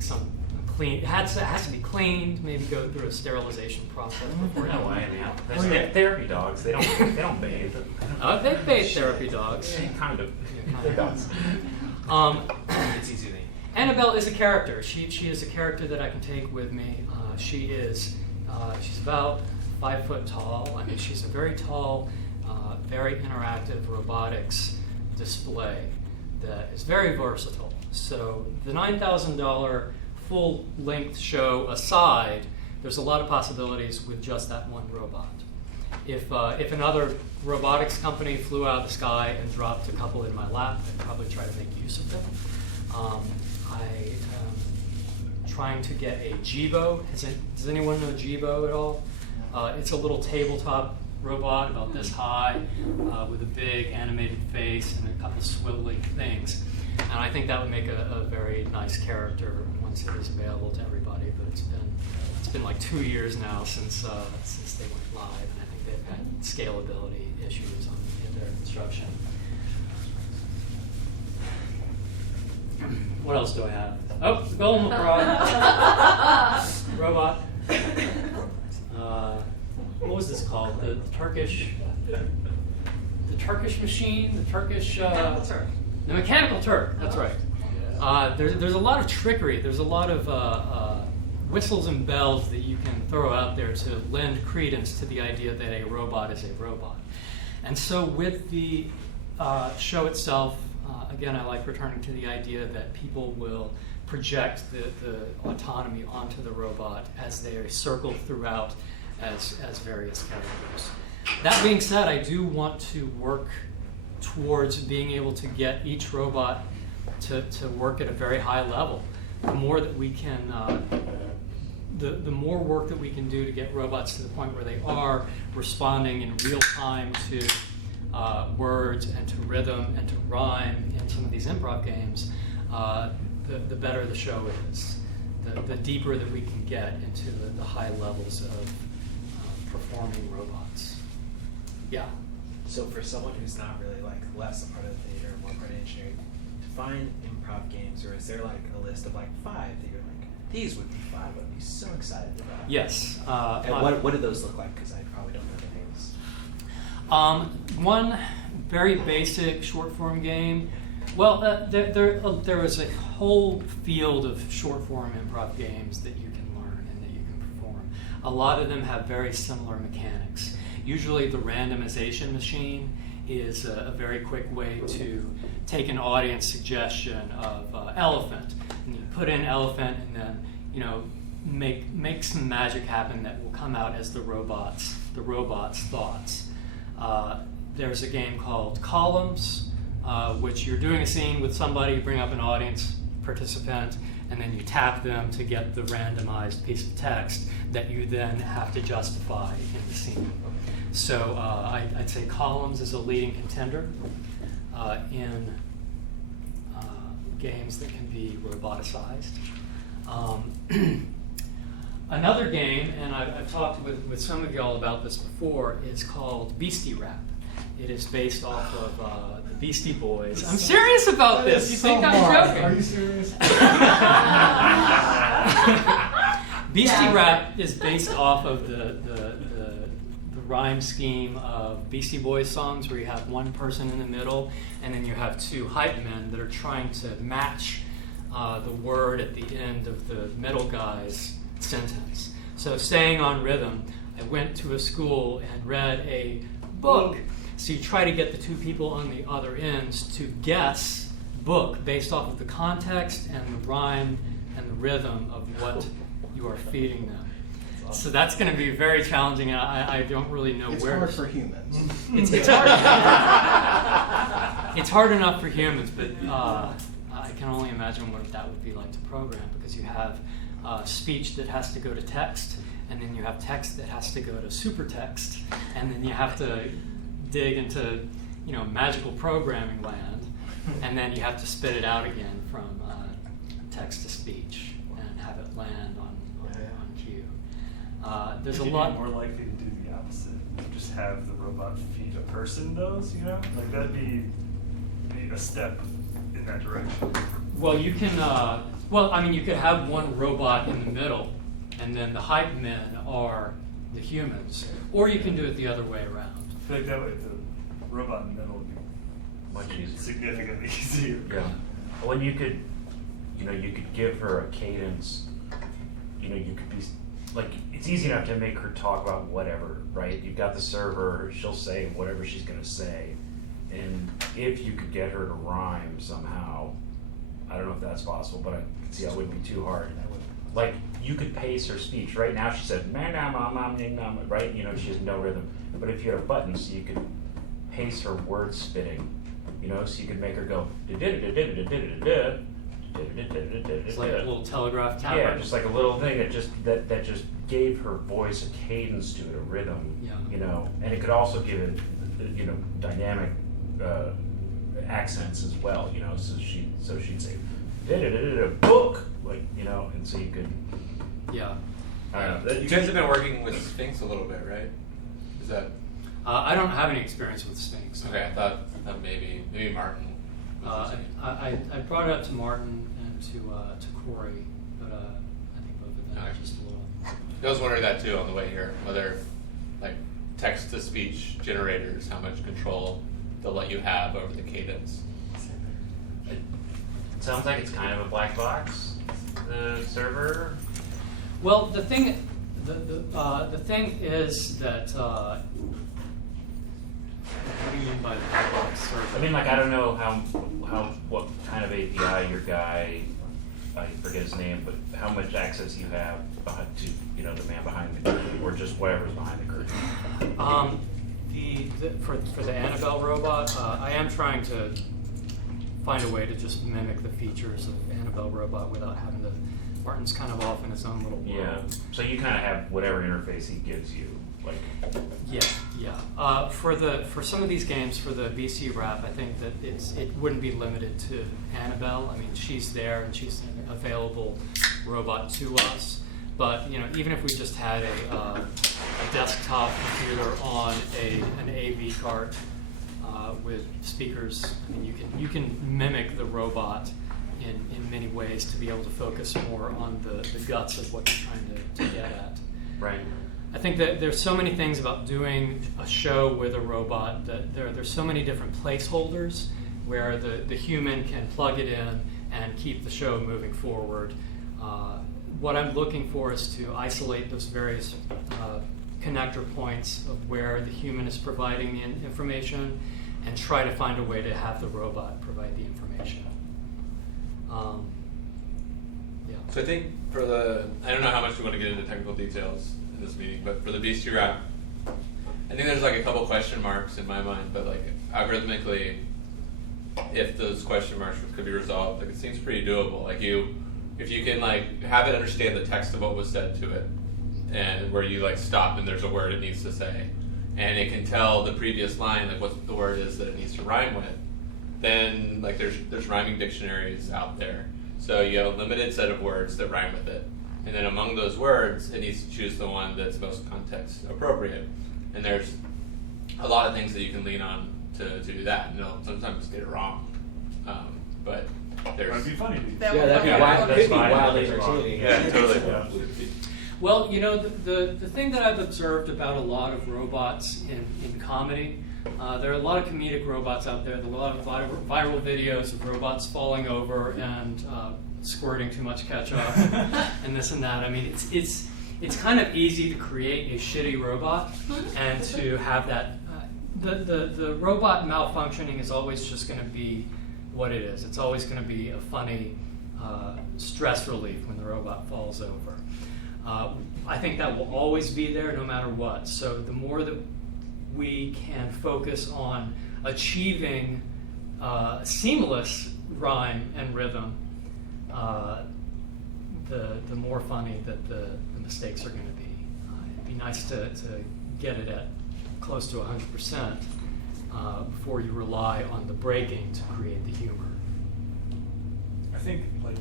some clean. It has to be cleaned. Maybe go through a sterilization process before. No way, man. There's therapy dogs. They don't bathe. They bathe therapy dogs. Kind of. They're dogs. It's easy to make. Annabelle is a character. She is a character that I can take with me. She's about 5 foot tall. I mean, she's a very tall, very interactive robotics display that is very versatile. So the $9,000 full-length show aside, there's a lot of possibilities with just that one robot. If another robotics company flew out of the sky and dropped a couple in my lap, I'd probably try to make use of them. I am trying to get a Jibo. Does anyone know Jibo at all? It's a little tabletop robot about this high with a big animated face and a couple swiveling things. And I think that would make a very nice character once it is available to everybody. But it's been like 2 years now since they went live, and I think they've had scalability issues in their construction. What else do I have? Oh, the Golden robot. What was this called? The Turkish machine? The Turkish... The Mechanical Turk, that's right. There's a lot of trickery. There's a lot of whistles and bells that you can throw out there to lend credence to the idea that a robot is a robot. And so with the show itself, again, I like returning to the idea that people will project the autonomy onto the robot as they are circled throughout as various characters. That being said, I do want to work towards being able to get each robot to work at a very high level. The more that we can, the more work that we can do to get robots to the point where they are responding in real time to words and to rhythm and to rhyme in some of these improv games, the better the show is. The deeper that we can get into the high levels of performing robots. Yeah. So for someone who's not really like less a part of theater, more part of engineering, to find improv games, or is there like a list of like 5 that you're like, these would be 5 I'd be so excited about? Yes. And what do those look like? Because I probably don't know the names. One very basic short form game Well, there is a whole field of short form improv games that you can learn and that you can perform. A lot of them have very similar mechanics. Usually the randomization machine is a very quick way to take an audience suggestion of elephant, and you put in elephant and then, you know, make some magic happen that will come out as the robot's thoughts. There's a game called Columns, which you're doing a scene with somebody, you bring up an audience participant, and then you tap them to get the randomized piece of text that you then have to justify in the scene. So I'd say Columns is a leading contender in games that can be roboticized. Another game, and I've talked with some of y'all about this before, is called Beastie Rap. It is based off of the Beastie Boys. I'm serious about this. You think I'm joking? Are you serious? Beastie Rap is based off of the rhyme scheme of Beastie Boys songs, where you have one person in the middle, and then you have two hype men that are trying to match the word at the end of the middle guy's sentence. So, staying on rhythm, I went to a school and read a book. So you try to get the two people on the other ends to guess book based off of the context and the rhyme and the rhythm of what you are feeding them. So that's going to be very challenging, and I don't really know It's where. hard for humans. It's hard. It's hard enough for humans, but I can only imagine what that would be like to program, because you have speech that has to go to text, and then you have text that has to go to supertext, and then you have to dig into, you know, magical programming land, and then you have to spit it out again from text to speech and have it land on cue. There's a lot more likely to do the opposite. Just have the robot feed a person those, you know? Like that'd be a step in that direction. Well, you can. You could have one robot in the middle, and then the hype men are the humans, or you can do it the other way around. I feel like that way the robot in the middle would be Much easier. significantly easier. Yeah. Well, you could give her a cadence. You know, you could be like, it's easy enough to make her talk about whatever, right? You've got the server, she'll say whatever she's gonna say, and if you could get her to rhyme somehow, I don't know if that's possible, but I can see how it wouldn't be too hard. Like, you could pace her speech. Right now she said, right? You know, she has no rhythm. But if you had a button, so you could pace her word spitting, you know, so you could make her go, It's like a little telegraph tapper. yeah, just like a little thing that just gave her voice a cadence to it, a rhythm, Yeah. you know, and it could also give it, you know, dynamic accents as well, you know, so she'd say, book, like, you know, and so you could. Yeah. I don't know. You guys have been working with Sphinx a little bit, right? Is that I don't have any experience with Sphinx. okay? I thought maybe Martin. I brought it up to Martin and to Corey, but I think both of them Okay. are just a little. I was wondering that too on the way here, whether like text-to-speech generators, how much control they'll let you have over the cadence. It sounds like it's kind of a black box, the server. Well, the thing is that. What do you mean by the black box server? I mean, like, I don't know what kind of API your guy, I forget his name, but how much access you have to, you know, the man behind the curtain, or just whatever's behind the curtain. For the Annabelle robot, I am trying to find a way to just mimic the features of Annabelle robot without having to. Martin's kind of off in his own little world. Yeah. So you kind of have whatever interface he gives you, like. Yeah. For some of these games, for the BC Rap, I think that it wouldn't be limited to Annabelle. I mean, she's there and she's an available robot to us. But you know, even if we just had a desktop computer on an AV cart with speakers, I mean, you can mimic the robot in many ways to be able to focus more on the guts of what you're trying to get at. Right. I think that there's so many things about doing a show with a robot that there's so many different placeholders where the human can plug it in and keep the show moving forward. What I'm looking for is to isolate those various connector points of where the human is providing the information and try to find a way to have the robot provide the information. Yeah. So I think for I don't know how much we want to get into technical details in this meeting, but for the Beastie Wrap, I think there's like a couple question marks in my mind, but like algorithmically, if those question marks could be resolved, like it seems pretty doable. Like if you can like have it understand the text of what was said to it, and where you like stop and there's a word it needs to say, and it can tell the previous line like what the word is that it needs to rhyme with, then like there's rhyming dictionaries out there. So you have a limited set of words that rhyme with it, and then among those words, it needs to choose the one that's most context appropriate. And there's a lot of things that you can lean on to do that. And they'll sometimes get it wrong, but there's. That'd be funny. That Yeah, would that'd be work. wild. That's Could be fine. wildly That's wrong. entertaining. Yeah, totally. Yeah. Well, you know, the thing that I've observed about a lot of robots in comedy, there are a lot of comedic robots out there. There are a lot of viral videos of robots falling over and squirting too much ketchup and this and that. I mean, it's kind of easy to create a shitty robot and to have that. The robot malfunctioning is always just going to be what it is. It's always going to be a funny stress relief when the robot falls over. I think that will always be there no matter what. So the more that we can focus on achieving seamless rhyme and rhythm, the more funny that the mistakes are going to be. It'd be nice to get it at close to 100% before you rely on the breaking to create the humor. I think, like,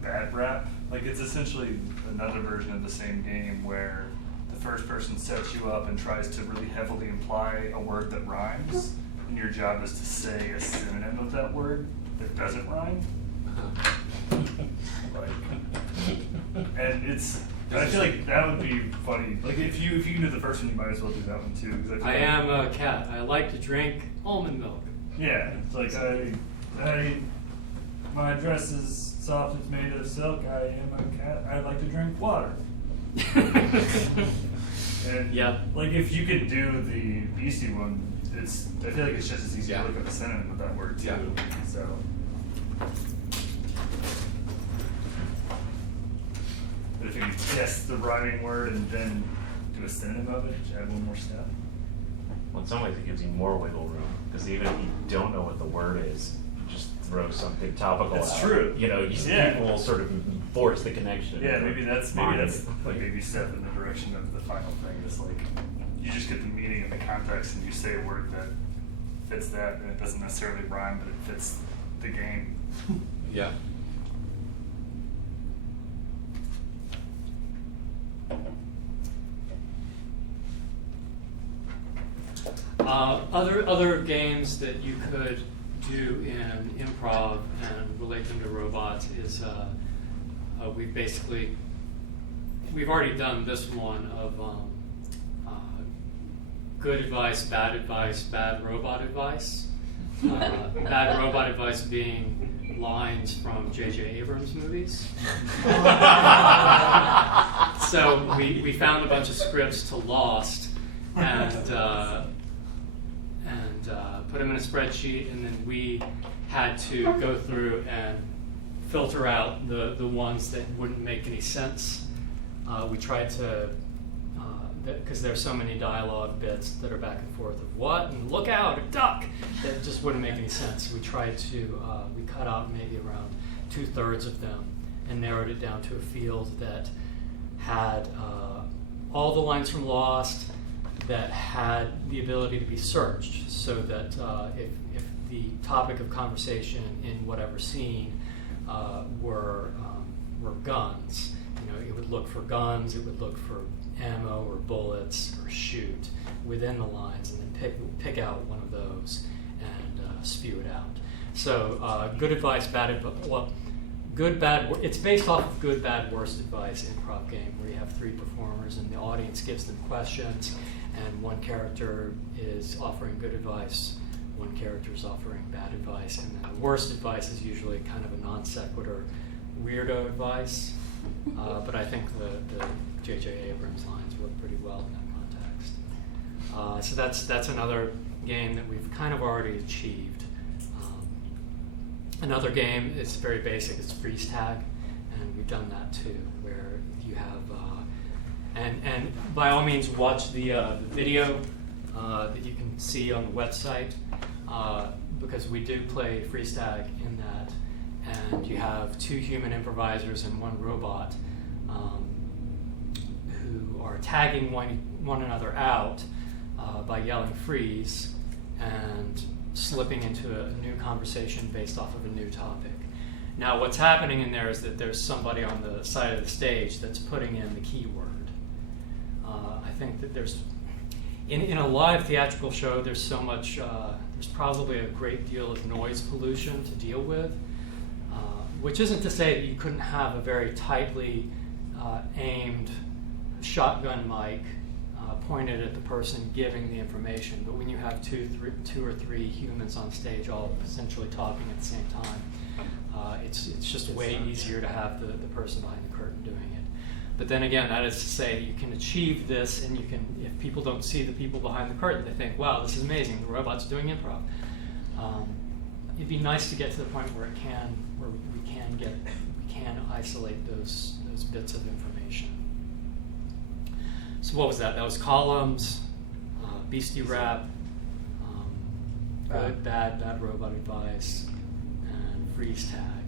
bad rap, like, it's essentially another version of the same game where the first person sets you up and tries to really heavily imply a word that rhymes, and your job is to say a synonym of that word that doesn't rhyme. And I feel like that would be funny. Like, if you can do the first one, you might as well do that one too. 'Cause I am a cat. I like to drink almond milk. Yeah, it's like my dress is soft, it's made of silk. I am a cat. I like to drink water. And Yeah. like if you could do the Beastie one, I feel like it's just as easy Yeah. to look up a synonym of that word too. Yeah. So. But if you guess the rhyming word and then do a synonym of it, just add one more step. Well, in some ways, it gives you more wiggle room because even if you don't know what the word is, you just throw something topical That's out. true. People will sort of force the connection. Yeah, into maybe that's mind. like baby step in the direction of the final thing. It's like you just get the meaning and the context, and you say a word that fits that, and it doesn't necessarily rhyme, but it fits the game. Yeah. Other games that you could do in improv and relate them to robots is we've already done this one of good advice, bad robot advice. Bad robot advice being lines from J.J. Abrams movies. So we found a bunch of scripts to Lost and put them in a spreadsheet, and then we had to go through and filter out the ones that wouldn't make any sense. We tried to, because there's so many dialogue bits that are back and forth of what and look out, a duck, that just wouldn't make any sense. We tried to, we cut out maybe around 2/3 of them and narrowed it down to a field that had all the lines from Lost, that had the ability to be searched, so that if the topic of conversation in whatever scene were guns, it would look for guns, it would look for ammo or bullets or shoot within the lines, and then pick out one of those and spew it out. So good advice, bad advice. Well, good, bad. It's based off of good, bad, worst advice improv game, where you have 3 performers and the audience gives them questions, and one character is offering good advice, one character is offering bad advice, and then the worst advice is usually kind of a non sequitur, weirdo advice. But I think the J.J. Abrams lines work pretty well in that context. So that's another game that we've kind of already achieved. Another game is very basic, it's freeze tag, and we've done that too, where you have, and by all means watch the video that you can see on the website, because we do play freeze tag in that, and you have 2 human improvisers and 1 robot who are tagging one another out by yelling freeze and slipping into a new conversation based off of a new topic. Now what's happening in there is that there's somebody on the side of the stage that's putting in the keyword. I think that there's, in a live theatrical show, there's so much, there's probably a great deal of noise pollution to deal with, which isn't to say that you couldn't have a very tightly aimed shotgun mic pointed at the person giving the information, but when you have two or three humans on stage all essentially talking at the same time, it's just way easier to have the person behind the curtain doing it. But then again, that is to say you can achieve this, and you can, if people don't see the people behind the curtain, they think, wow, this is amazing, the robot's doing improv. It'd be nice to get to the point where we can isolate those bits of information. So what was that? That was columns, Beastie Rap, good, bad robot advice, and freeze tag.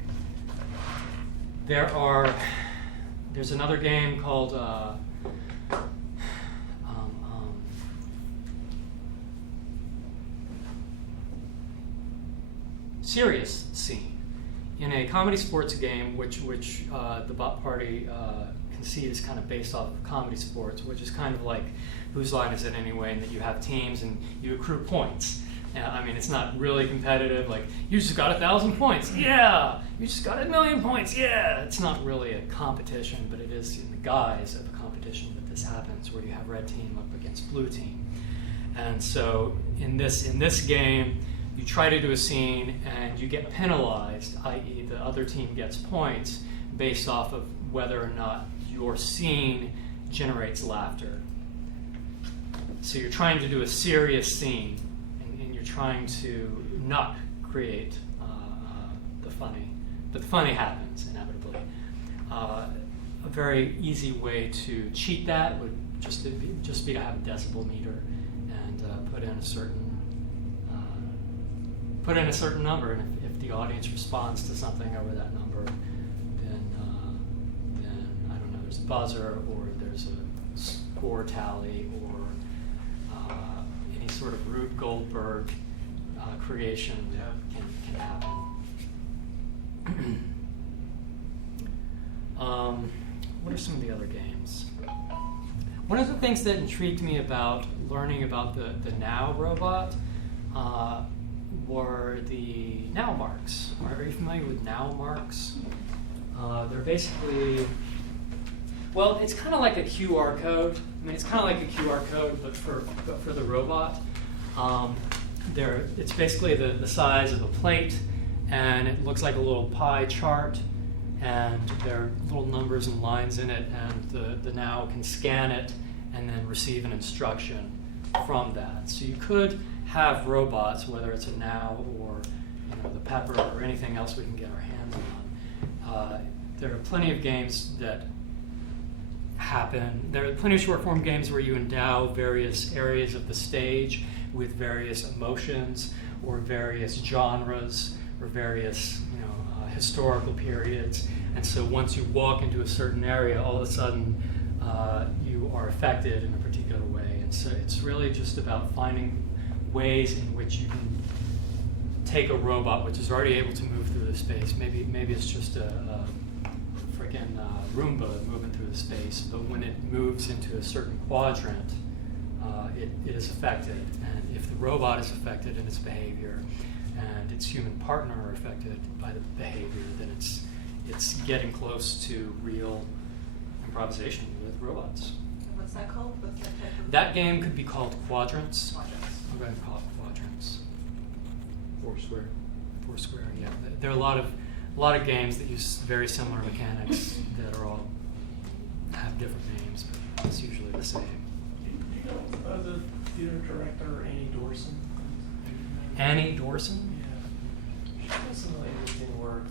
There's another game called Serious Scene. In a comedy sports game, which the Bot Party conceit is kind of based off of comedy sports, which is kind of like Whose Line Is It Anyway, and that you have teams and you accrue points. I mean, it's not really competitive, like, you just got 1,000 points, yeah! You just got 1,000,000 points, yeah! It's not really a competition, but it is in the guise of a competition that this happens, where you have red team up against blue team. And so in this game, you try to do a scene and you get penalized, i.e. the other team gets points based off of whether or not your scene generates laughter. So you're trying to do a serious scene, and you're trying to not create the funny, but the funny happens inevitably. A very easy way to cheat that would just be to have a decibel meter and put in a certain number, and if the audience responds to something over that number, then I don't know, there's a buzzer, or there's a score tally, or any sort of Rube Goldberg creation can happen. What are some of the other games? One of the things that intrigued me about learning about the Now robot were the Now marks. Are you familiar with Now marks? They're basically, well, it's kind of like a QR code. I mean, it's kind of like a QR code, but for the robot. It's basically the size of a plate, and it looks like a little pie chart, and there are little numbers and lines in it, and the Now can scan it and then receive an instruction from that. So you could have robots, whether it's a Now or the Pepper or anything else we can get our hands on. There are plenty of games that happen. There are plenty of short-form games where you endow various areas of the stage with various emotions or various genres or various historical periods. And so once you walk into a certain area, all of a sudden you are affected in a particular way. And so it's really just about finding ways in which you can take a robot which is already able to move through the space. Maybe it's just a freaking Roomba moving through the space, but when it moves into a certain quadrant, it is affected. And if the robot is affected in its behavior and its human partner are affected by the behavior, then it's getting close to real improvisation with robots. What's What's that called? What's that type of? That game could be called Quadrants. Quadrants. I'm going to call it Quadrants. Foursquare. Foursquare, yeah. There are a lot of games that use very similar mechanics that are all have different names, but it's usually the same. Do you know the theater director, Annie Dorson? Annie Dorson? Yeah. She does some really interesting work.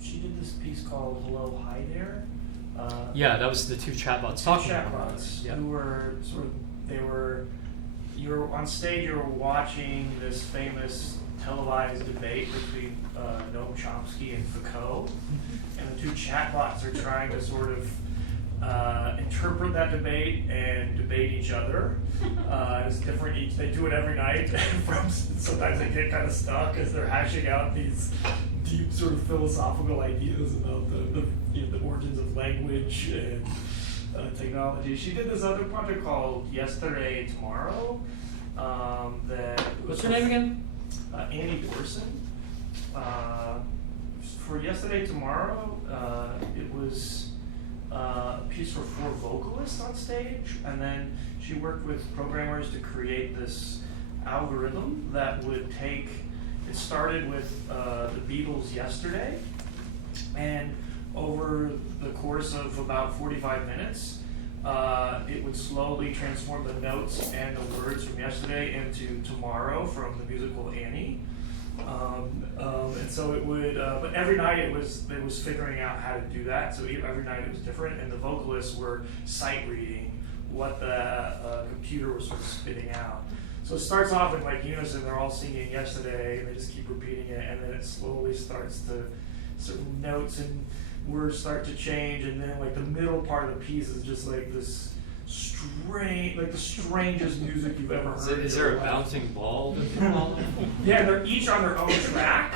She did this piece called Hello, Hi There. Yeah, that was the two chatbots talking about Chatbots it. Yeah. who were you were on stage, you were watching this famous televised debate between Noam Chomsky and Foucault, and the two chatbots are trying to sort of interpret that debate and debate each other. It's different. They do it every night. Sometimes they get kind of stuck as they're hashing out these deep sort of philosophical ideas about the origins of language and technology. She did this other project called Yesterday, Tomorrow. What's her name again? Annie Dorson. For Yesterday, Tomorrow, it was a piece for 4 vocalists on stage, and then she worked with programmers to create this algorithm that would take. It started with the Beatles' Yesterday, and over the course of about 45 minutes, it would slowly transform the notes and the words from yesterday into tomorrow from the musical Annie. And so it would, but every night it was figuring out how to do that. So every night it was different, and the vocalists were sight reading what the computer was sort of spitting out. So it starts off in like unison, they're all singing yesterday, and they just keep repeating it, and then it slowly starts to, certain notes and words start to change, and then like the middle part of the piece is just like this strange, like the strangest music you've ever heard. Is there a bouncing ball that they're all Yeah, they're each on their own track,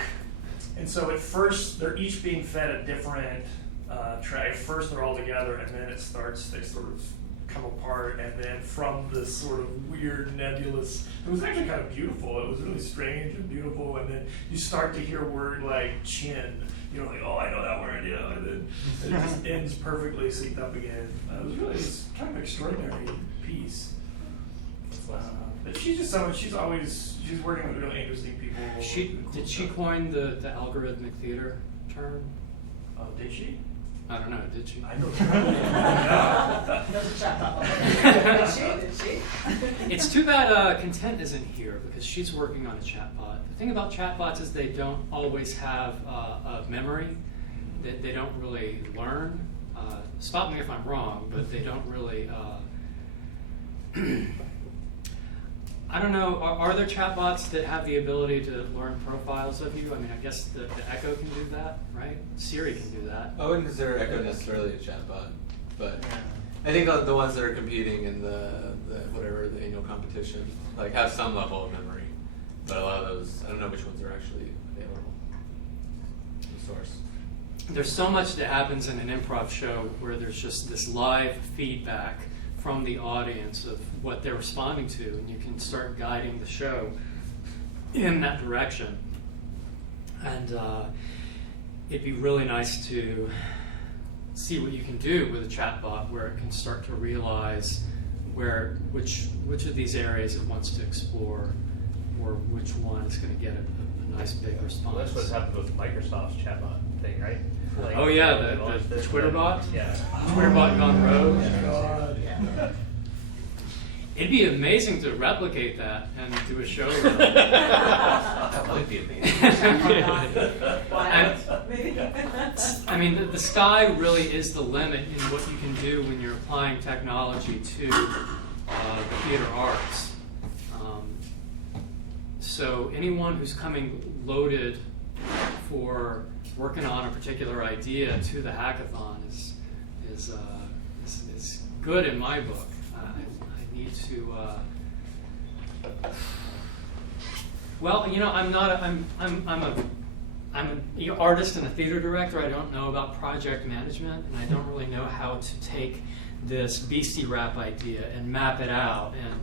and so at first they're each being fed a different track. At first they're all together, and then they sort of come apart, and then from this sort of weird nebulous, it was actually kind of beautiful. It was really strange and beautiful, and then you start to hear a word like chin. You're like, oh, I know that word, you know, and then it just ends perfectly synced up again. It was really kind of an extraordinary piece. But she's just someone. She's working with really interesting people. Did she coin the algorithmic theater term? Oh, did she? I don't know. Did she? I know. Did she? It's too bad Content isn't here because she's working on a chatbot. The thing about chatbots is they don't always have a memory. They don't really learn. Stop me if I'm wrong, but they don't really. I don't know. Are there chatbots that have the ability to learn profiles of you? I mean, I guess the Echo can do that, right? Siri can do that. I wouldn't consider Echo necessarily a chatbot, but I think the ones that are competing in the annual competition like have some level of memory, but a lot of those I don't know which ones are actually available in the source. There's so much that happens in an improv show where there's just this live feedback from the audience of what they're responding to, and you can start guiding the show in that direction. And it'd be really nice to see what you can do with a chatbot where it can start to realize which of these areas it wants to explore, or which one is going to get a nice big response. Well, that's what's happened with Microsoft's chatbot thing, right? Like, oh yeah, the Twitter bot? Yeah. Twitter bot gone rogue. God. It'd be amazing to replicate that and do a show. That would be amazing. I mean, the sky really is the limit in what you can do when you're applying technology to the theater arts. So anyone who's coming loaded for working on a particular idea to the hackathon is good in my book. I need to. Well, you know, I'm an artist and a theater director. I don't know about project management, and I don't really know how to take this BC rap idea and map it out and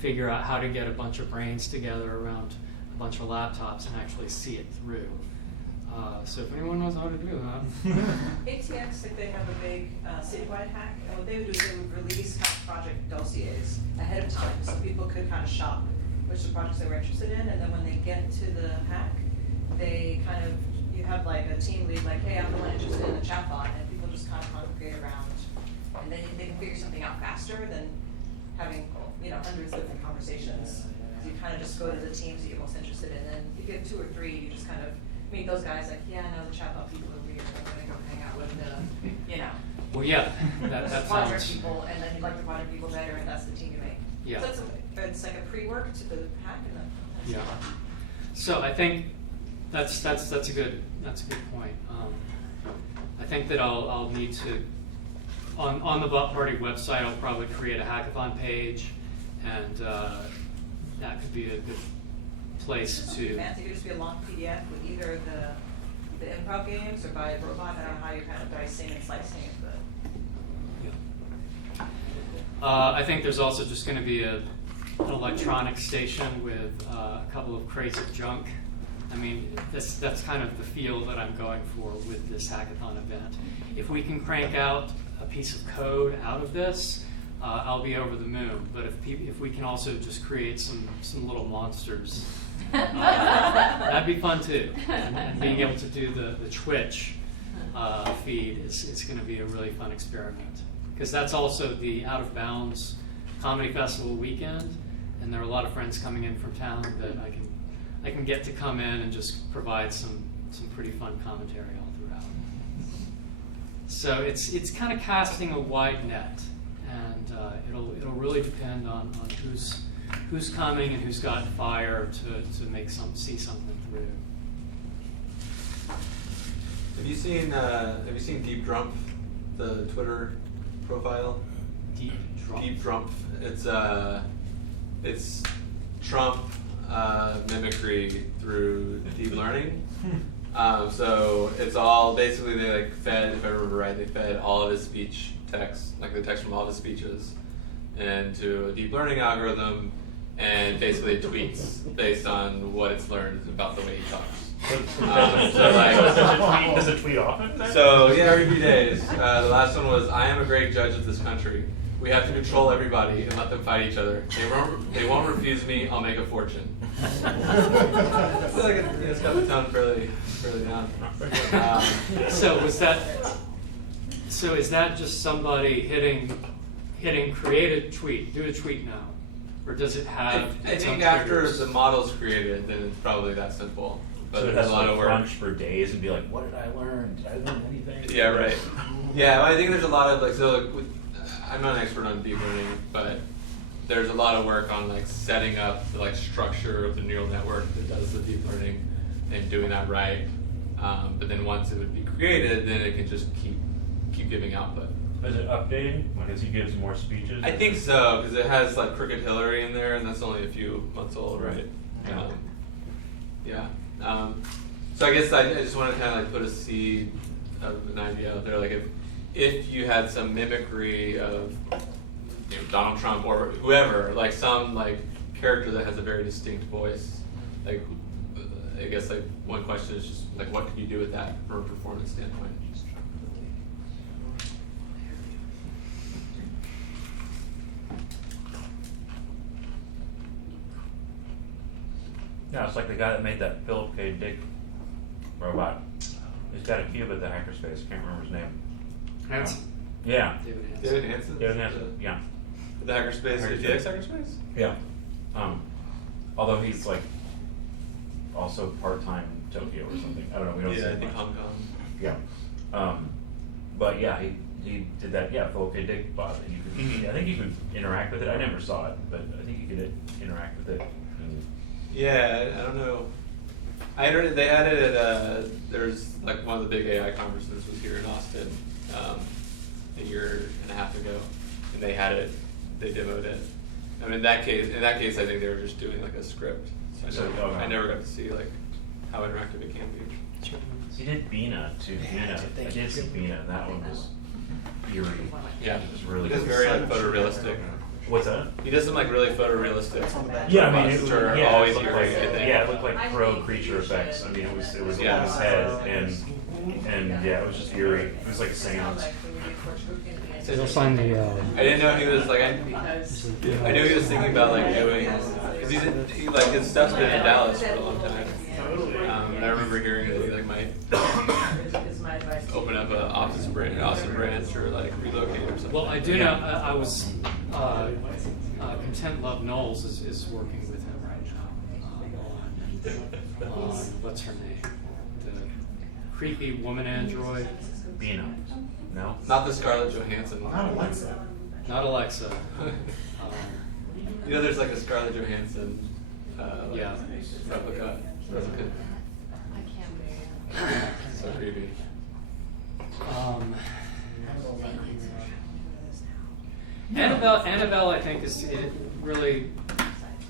figure out how to get a bunch of brains together around a bunch of laptops and actually see it through. So if anyone knows how to do that. ATX, like they have a big citywide hack, and what they would do is they would release kind of project dossiers ahead of time, so people could kind of shop which the projects they were interested in, and then when they get to the hack, they kind of, you have like a team lead, like, hey, I'm the one interested in the chatbot, and people just kind of congregate around, and then they can figure something out faster than having, you know, hundreds of different conversations. You kind of just go to the teams that you're most interested in, and if you have 2 or 3, you just kind of meet those guys like, yeah, no, the chatbot people are weird, I'm gonna go hang out with the, you know. Well, yeah, the that project sounds. people, and then you like the project people better, and that's the team you make. Yeah. So it's like a pre-work to the hack, and then. Yeah. So I think that's a good point. I think that I'll need to on the Bot Party website. I'll probably create a hackathon page, and that could be a good place to. Fancy, it could just be a long PDF with either the improv games or by a robot. I don't know how you're kind of dicing and slicing it, but. I think there's also just going to be an electronic station with a couple of crates of junk. I mean, that's kind of the feel that I'm going for with this hackathon event. If we can crank out a piece of code out of this, I'll be over the moon. But if we can also just create some little monsters, that'd be fun too. And being able to do the Twitch feed is going to be a really fun experiment. Because that's also the Out of Bounds Comedy Festival weekend, and there are a lot of friends coming in from town that I can get to come in and just provide some pretty fun commentary all throughout. So it's kind of casting a wide net, and it'll really depend on who's coming and who's got fire to see something through. Have you seen Deep Drump, the Twitter profile? Deep Drump. It's Trump mimicry through deep learning. So it's all basically they fed, if I remember right, they fed all of his speech text, like the text from all of his speeches, into a deep learning algorithm, and basically it tweets based on what it's learned about the way he talks. Does it tweet often? So yeah, every few days. The last one was, I am a great judge of this country. We have to control everybody and let them fight each other. They won't refuse me. I'll make a fortune. I feel like it's got the tone fairly down. So is that just somebody hitting create a tweet, do a tweet now, or does it have? I think after the model's created, then it's probably that simple. But so it there's has a lot to of work. crunch for days and be like, what did I learn? Did I learn anything? Yeah, right. Yeah, well, I think there's a lot of I'm not an expert on deep learning, but there's a lot of work on setting up the structure of the neural network that does the deep learning and doing that right. But then once it would be created, then it can just keep giving output. Is it updating? As he gives more speeches? I think so, because it has Crooked Hillary in there, and that's only a few months old, right? Yeah. So I guess I just want to kind of put a seed of an idea out there, if you had some mimicry of Donald Trump or whoever, some character that has a very distinct voice, I guess one question is just what can you do with that from a performance standpoint? No, it's like the guy that made that Philip K. Dick robot. He's got a cube at the hackerspace. Can't remember his name. Hanson. Yeah. David Hanson? David Hanson, yeah. The hackerspace, the ATX hackerspace? Yeah. Although he's also part-time Tokyo or something. I don't know. We don't see I him think much. Hong Kong. Yeah. But yeah, he did that. Yeah, Philip K. Dick bot. And you could, I think you could interact with it. I never saw it, but I think you could interact with it. Yeah, I don't know. I heard they had it at there's one of the big AI conferences was here in Austin a year and a half ago, and they had it. They demoed it. I mean, in that case, I think they were just doing a script. So I never got to see how interactive it can be. He did Bina too. Bina. I did see Bina, and that one was eerie. Yeah, it was really it's good. very photorealistic. What's that? He does them like really photorealistic. Yeah, I mean, it robots are yeah, always it looked eerie, like, I think. yeah, it looked like pro creature effects. I mean, it was Yeah. on his head, and yeah, it was just eerie. It was like a seance. You'll find the. I didn't know he was like I knew he was thinking about like doing because he like his stuff's been in Dallas for a long time. And I remember hearing that he like might open up an Austin branch or like relocate or something. Well, I do know. I was Content Love Knowles is working with him right now. What's her name? The creepy woman android. Bina. No? Not the Scarlett Johansson. Not Alexa. Not Alexa. You know, there's like a Scarlett Johansson. Yeah. Replica. So creepy. Annabelle,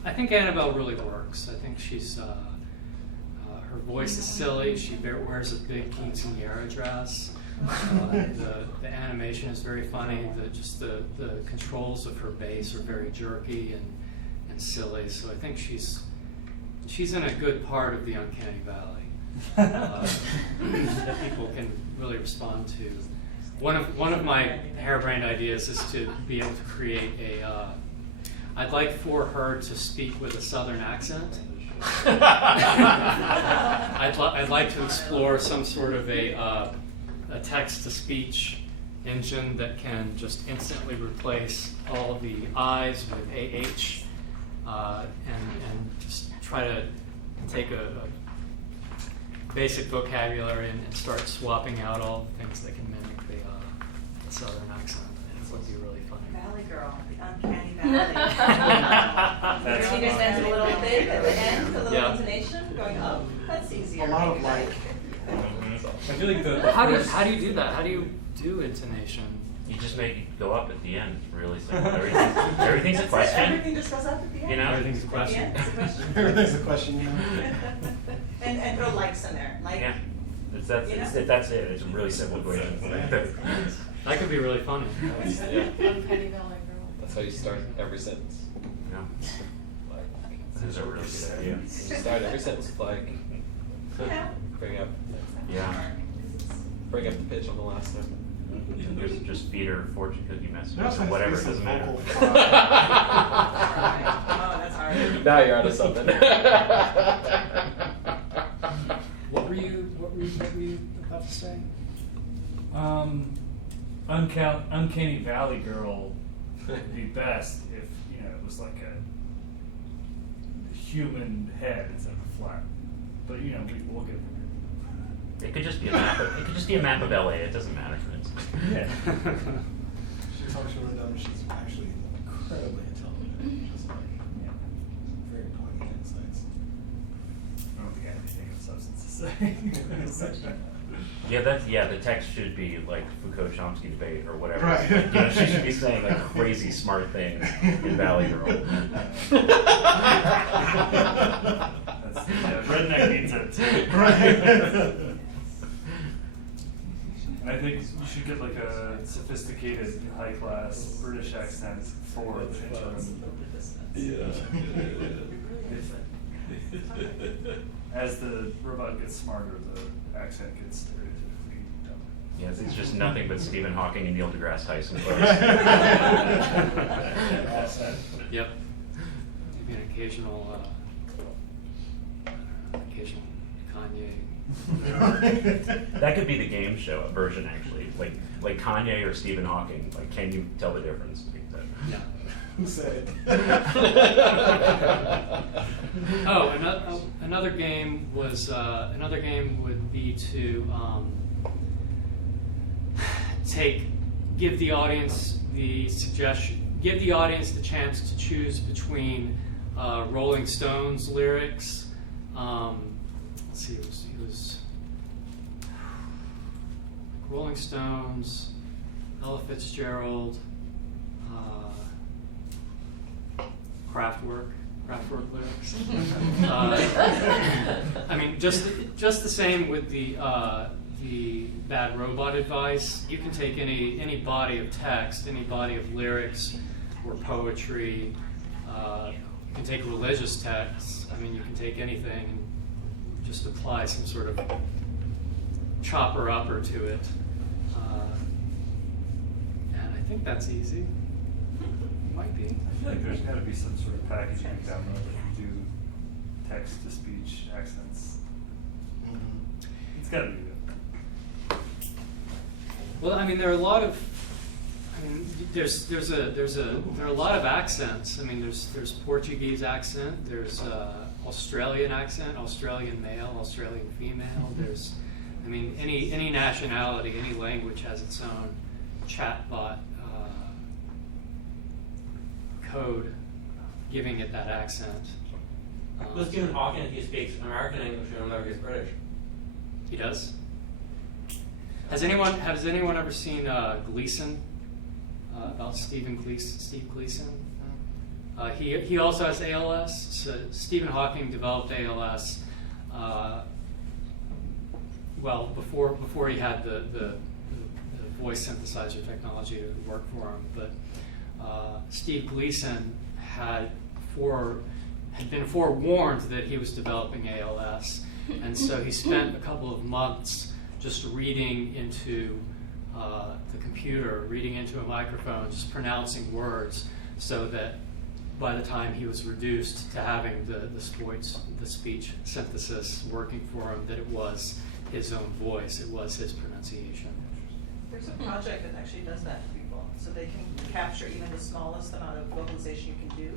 I think Annabelle really works. I think she's her voice is silly. She wears a big quinceañera dress. The animation is very funny. The controls of her bass are very jerky and silly. So I think she's in a good part of the uncanny valley that people can really respond to. One of my harebrained ideas is to be able to create I'd like for her to speak with a Southern accent. I'd like to explore some sort of a text-to-speech engine that can just instantly replace all of the I's with AH, and just try to take a basic vocabulary and start swapping out all the things that can mimic the Southern accent. It would be really funny. Valley Girl, the uncanny valley. That's She just ends a little thing at the end, a little Yeah. intonation going up. That's easier. A lot of like. I feel like the How do first- you do that? How do you do intonation? You just make it go up at the end. It's really simple. Everything's a That's it, question. everything just goes up at the end. You know? Everything's a At the question. end, it's a question. Everything's a question, you know. And throw likes in there, like. Yeah. That's it. It's a really simple equation. That could be really funny. Uncanny Valley Girl. That's how you start every sentence. Yeah. This is a really good idea. You start every sentence with like, Yeah. Yeah. bring up the pitch on the last one. Just feed her fortune cookie messages That's or nice whatever. to It do doesn't some matter. vocal Oh, that's hard. Now you're onto something. What were you about to say? Uncanny Valley Girl would be best if, you know, it was like a human head instead of a flat. But, you know, we'll get there. It could just be a map. It could just be a map of LA. It doesn't matter. Yeah. She talks really dumb, she's actually incredibly intelligent. Just like, very poignant insights. I don't think I have anything of substance to say. The text should be like Foucault-Chomsky debate or whatever. Right. Like, you know, she should be saying like crazy smart things in Valley Girl. Redneck needs it too. Right. And I think you should get like a sophisticated, high-class British accent for the intro. As the robot gets smarter, the accent gets stereotypically dumber. Yes, it's just nothing but Stephen Hawking and Neil deGrasse Tyson close. Yep. Maybe an occasional Kanye. That could be the game show version, actually. Like Kanye or Stephen Hawking. Like, can you tell the difference? No. Who said it? Oh, another game was another game would be to give the audience the chance to choose between Rolling Stones lyrics. Let's see, it was Rolling Stones, Ella Fitzgerald, Kraftwerk lyrics. I mean, just the same with the bad robot advice. You can take any body of text, any body of lyrics, or poetry. You can take religious texts. I mean, you can take anything and just apply some sort of chopper upper to it. And I think that's easy. Might be. I feel like there's gotta be some sort of package you can download if you do text-to-speech accents. It's gotta be good. Well, I mean, there are a lot of. I mean, there are a lot of accents. I mean, there's Portuguese accent. There's Australian accent, Australian male, Australian female. There's, I mean, any nationality, any language has its own chatbot code giving it that accent. Well, Stephen Hawking, if he speaks American English, you'll never get British. He does. Has anyone ever seen Gleason? About Steve Gleason. He also has ALS. So Stephen Hawking developed ALS. Well, before he had the voice synthesizer technology to work for him, but Steve Gleason had been forewarned that he was developing ALS, and so he spent a couple of months just reading into the computer, reading into a microphone, just pronouncing words, so that by the time he was reduced to having the speech synthesis working for him, that it was his own voice, it was his pronunciation. There's a project that actually does that to people, so they can capture even the smallest amount of vocalization you can do,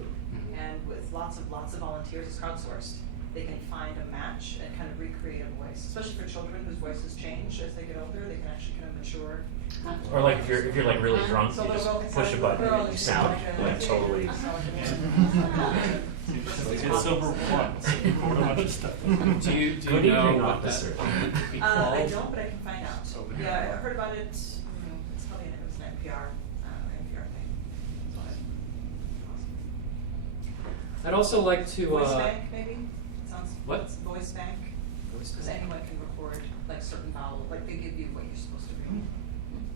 and with lots of volunteers, it's crowdsourced. They can find a match and kind of recreate a voice, especially for children whose voices change as they get older. They can actually kind of mature. Or like if you're like really drunk, you just push a button and you sound like totally. Get sober once, record a bunch of stuff. Do you know what that would be called? I don't, but I can find out. Yeah, I heard about it. It's probably it was an NPR thing. I'd also like to. Voice bank, maybe. Sounds. What? Voice bank. Because anyone can record like certain vowels, like they give you what you're supposed to read.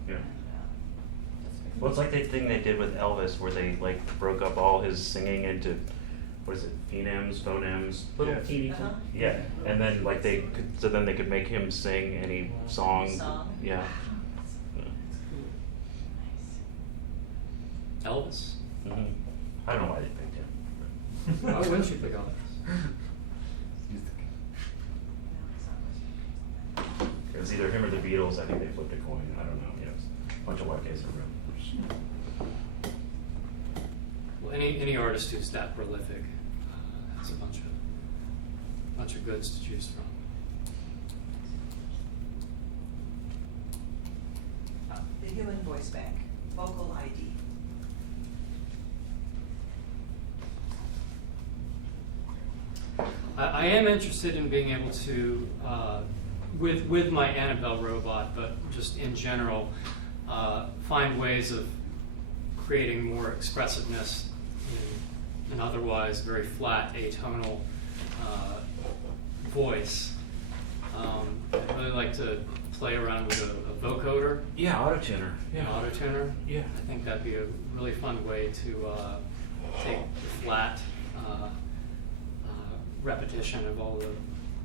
Yeah. And, Well, it's like the thing they did with Elvis, where they like broke up all his singing into, what is it, phonemes, little teeny. Yeah, and then like they could make him sing any song. Yeah. Elvis. Mm-hmm. I don't know why they picked him. Why wouldn't you pick Elvis? It was either him or the Beatles. I think they flipped a coin. I don't know. You know, it's a bunch of white guys in a room. Well, any artist who's that prolific has a bunch of goods to choose from. the Human Voice Bank, Vocal ID. I am interested in being able to, with my Annabelle robot, but just in general, find ways of creating more expressiveness in an otherwise very flat, atonal voice. I'd really like to play around with a vocoder. Yeah, autotuner. An autotuner. Yeah. I think that'd be a really fun way to take the flat repetition of all the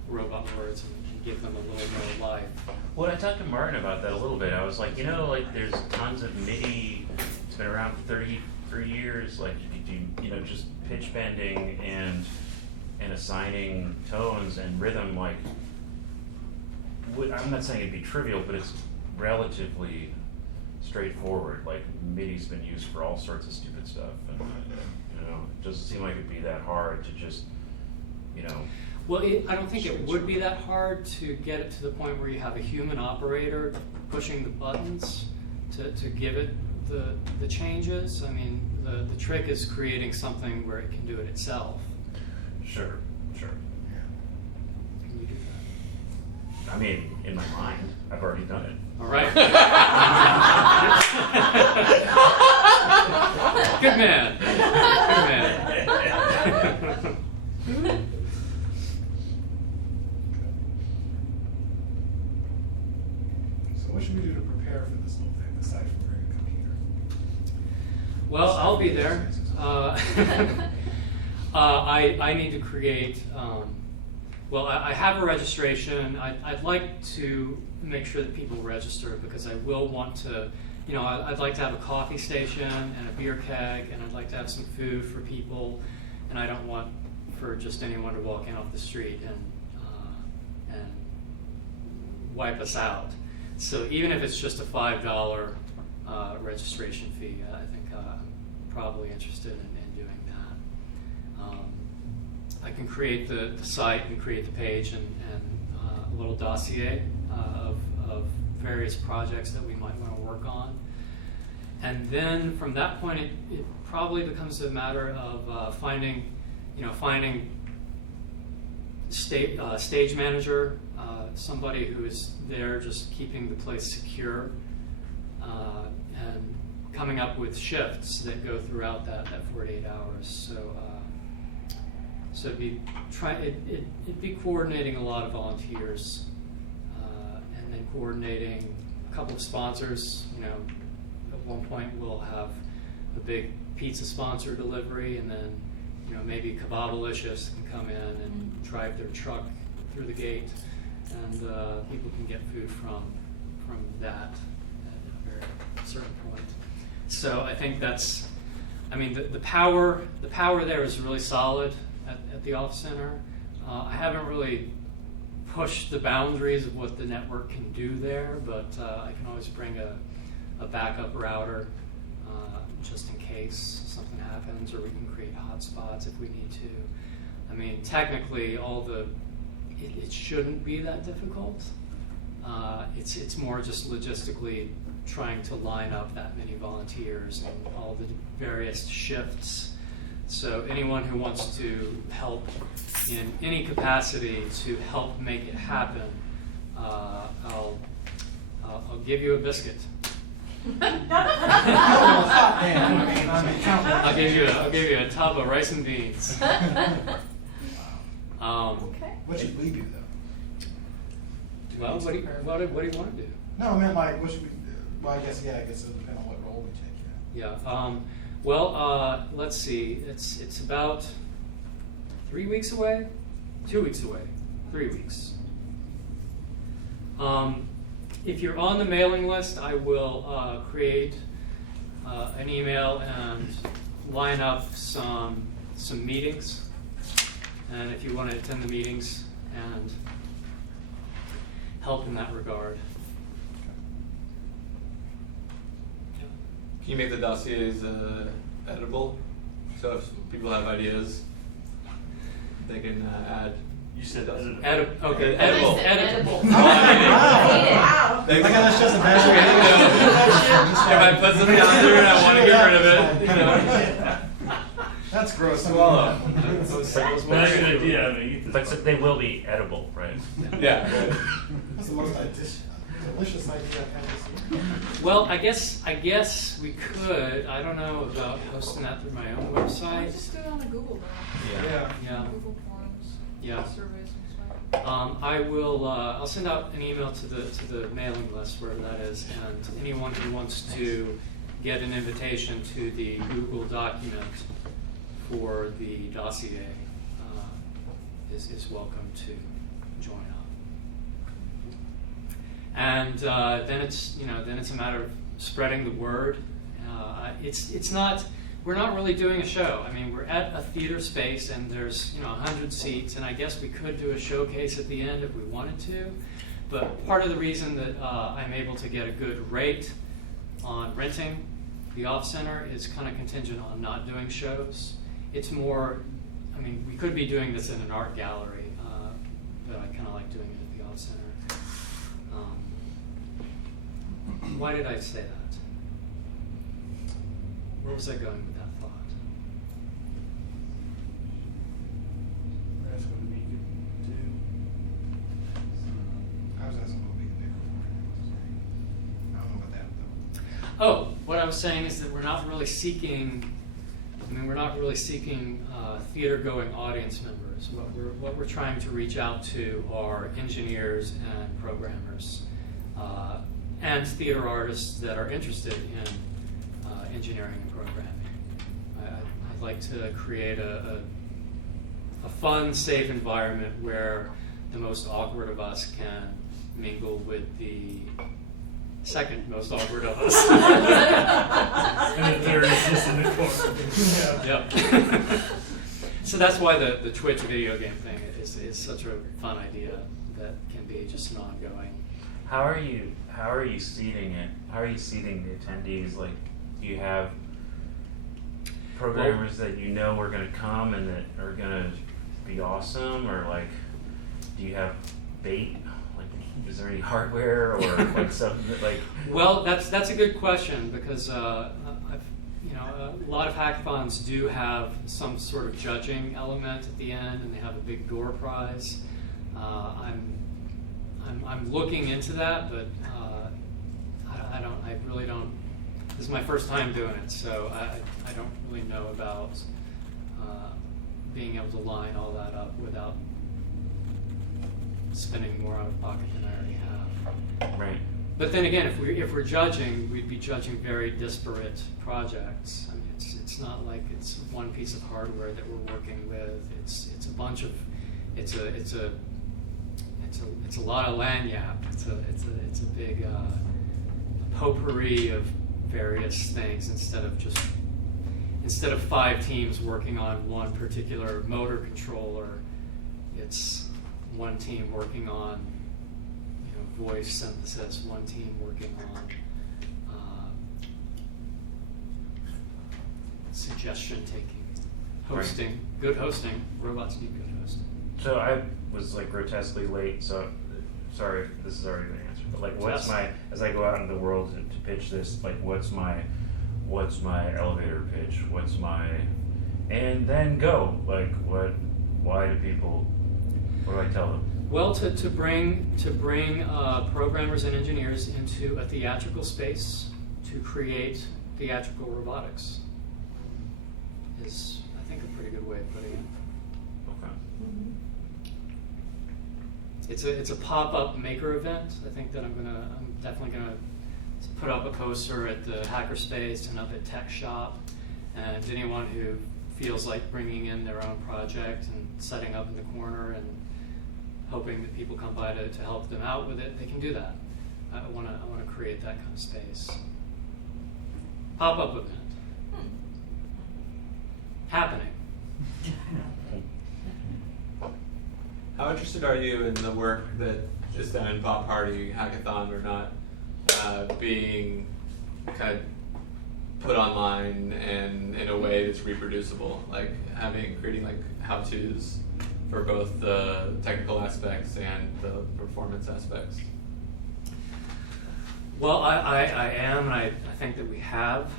robot words and give them a little more life. Well, I talked to Martin about that a little bit. I was like, like there's tons of MIDI. It's been around for 33 years. Like you could do, just pitch bending and assigning tones and rhythm. Like, I'm not saying it'd be trivial, but it's relatively straightforward. Like MIDI's been used for all sorts of stupid stuff, and it doesn't seem like it'd be that hard to just, Well, I don't think it would be that hard to get it to the point where you have a human operator pushing the buttons to give it the changes. I mean, the trick is creating something where it can do it itself. Sure. Can you do that? I mean, in my mind, I've already done it. All right. Good man. So what should we do to prepare for this whole thing, aside from bringing a computer? Well, I'll be there. I need to create, well, I have a registration. I'd like to make sure that people register because I will want to, you know, I'd like to have a coffee station and a beer keg, and I'd like to have some food for people, and I don't want for just anyone to walk in off the street and wipe us out. So even if it's just a $5 registration fee, I think I'm probably interested in doing that. I can create the site and create the page and a little dossier of various projects that we might want to work on. And then from that point, it probably becomes a matter of finding stage manager, somebody who is there just keeping the place secure, and coming up with shifts that go throughout that 48 hours. So it'd be coordinating a lot of volunteers, and then coordinating a couple of sponsors. You know, at one point we'll have a big pizza sponsor delivery, and then maybe Kebabalicious can come in and drive their truck through the gate, and people can get food from that at a very certain point. So I think that's, I mean, the power there is really solid at the Off Center. I haven't really pushed the boundaries of what the network can do there, but I can always bring a backup router just in case something happens, or we can create hotspots if we need to. I mean, technically, it shouldn't be that difficult. It's more just logistically trying to line up that many volunteers and all the various shifts. So anyone who wants to help in any capacity to help make it happen, I'll give you a biscuit. I'll give you a tub of rice and beans. Okay. What should we do though? Well, what do you want to do? No, I meant like, what should we do? Well, I guess it'll depend on what role we take. Yeah. Well, let's see. It's about 3 weeks away, 2 weeks away, 3 weeks. If you're on the mailing list, I will create an email and line up some meetings. And if you want to attend the meetings and help in that regard. Can you make the dossiers editable? So if people have ideas, they can add. You said editable. Okay, Edible. editable. Wow. They- I got that's just a bad If I put something out there and I want to get rid of it, you know. That's gross. Swallow. That's a good idea. I mean, But they will be edible, right? Yeah. That's the most delicious idea I've ever seen. Well, I guess we could. I don't know about posting that through my own website. Just do it on the Google now. Yeah. Google Forms. Yeah. Surveys and stuff. I will. I'll send out an email to the mailing list, wherever that is, and anyone who wants to get an invitation to the Google document for the dossier is welcome to join up. And then it's a matter of spreading the word. It's not. We're not really doing a show. I mean, we're at a theater space, and there's 100 seats, and I guess we could do a showcase at the end if we wanted to. But part of the reason that I'm able to get a good rate on renting the Off Center is kind of contingent on not doing shows. It's more. I mean, we could be doing this in an art gallery, but I kind of like doing it at the Off Center. Why did I say that? Where was I going with that thought? That's what we could do. I was asking what we could do. I don't know about that though. Oh, what I was saying is that we're not really seeking theater-going audience members. What we're trying to reach out to are engineers and programmers and theater artists that are interested in engineering and programming. I'd like to create a fun, safe environment where the most awkward of us can mingle with the second most awkward of us. And the third is just in the corner. Yep. So that's why the Twitch video game thing is such a fun idea that can be just an ongoing. How are you seating it? How are you seating the attendees? Like, do you have programmers that you know are going to come and that are going to be awesome, or like, do you have bait? Like, is there any hardware or like something that, like? Well, that's a good question, because a lot of hackathons do have some sort of judging element at the end, and they have a big door prize. I'm looking into that, but I really don't. This is my first time doing it, so I don't really know about being able to line all that up without spending more out of pocket than I already have. Right. But then again, if we're judging, we'd be judging very disparate projects. I mean, it's not like it's one piece of hardware that we're working with. It's a bunch of it's a lot of lagniappe. It's a big potpourri of various things instead of 5 teams working on one particular motor controller. It's one team working on voice synthesis, one team working on suggestion taking, hosting, Right. Good hosting. Robots need good hosting. So I was like grotesquely late, so sorry if this has already been answered. But like, what's Yes. as I go out into the world to pitch this, like, what's my elevator pitch? And then go. Like, why do people, what do I tell them? Well, to bring programmers and engineers into a theatrical space to create theatrical robotics is, I think, a pretty good way of putting it. Okay. It's a pop-up maker event. I think that I'm definitely gonna put up a poster at the Hackerspace and up at Tech Shop, and anyone who feels like bringing in their own project and setting up in the corner and hoping that people come by to help them out with it, they can do that. I want to create that kind of space. Pop-up event. Happening. How interested are you in the work that is done in Bot Party Hackathon or not being kind of put online and in a way that's reproducible, like creating like how-tos for both the technical aspects and the performance aspects? Well, I am, and I think that we have.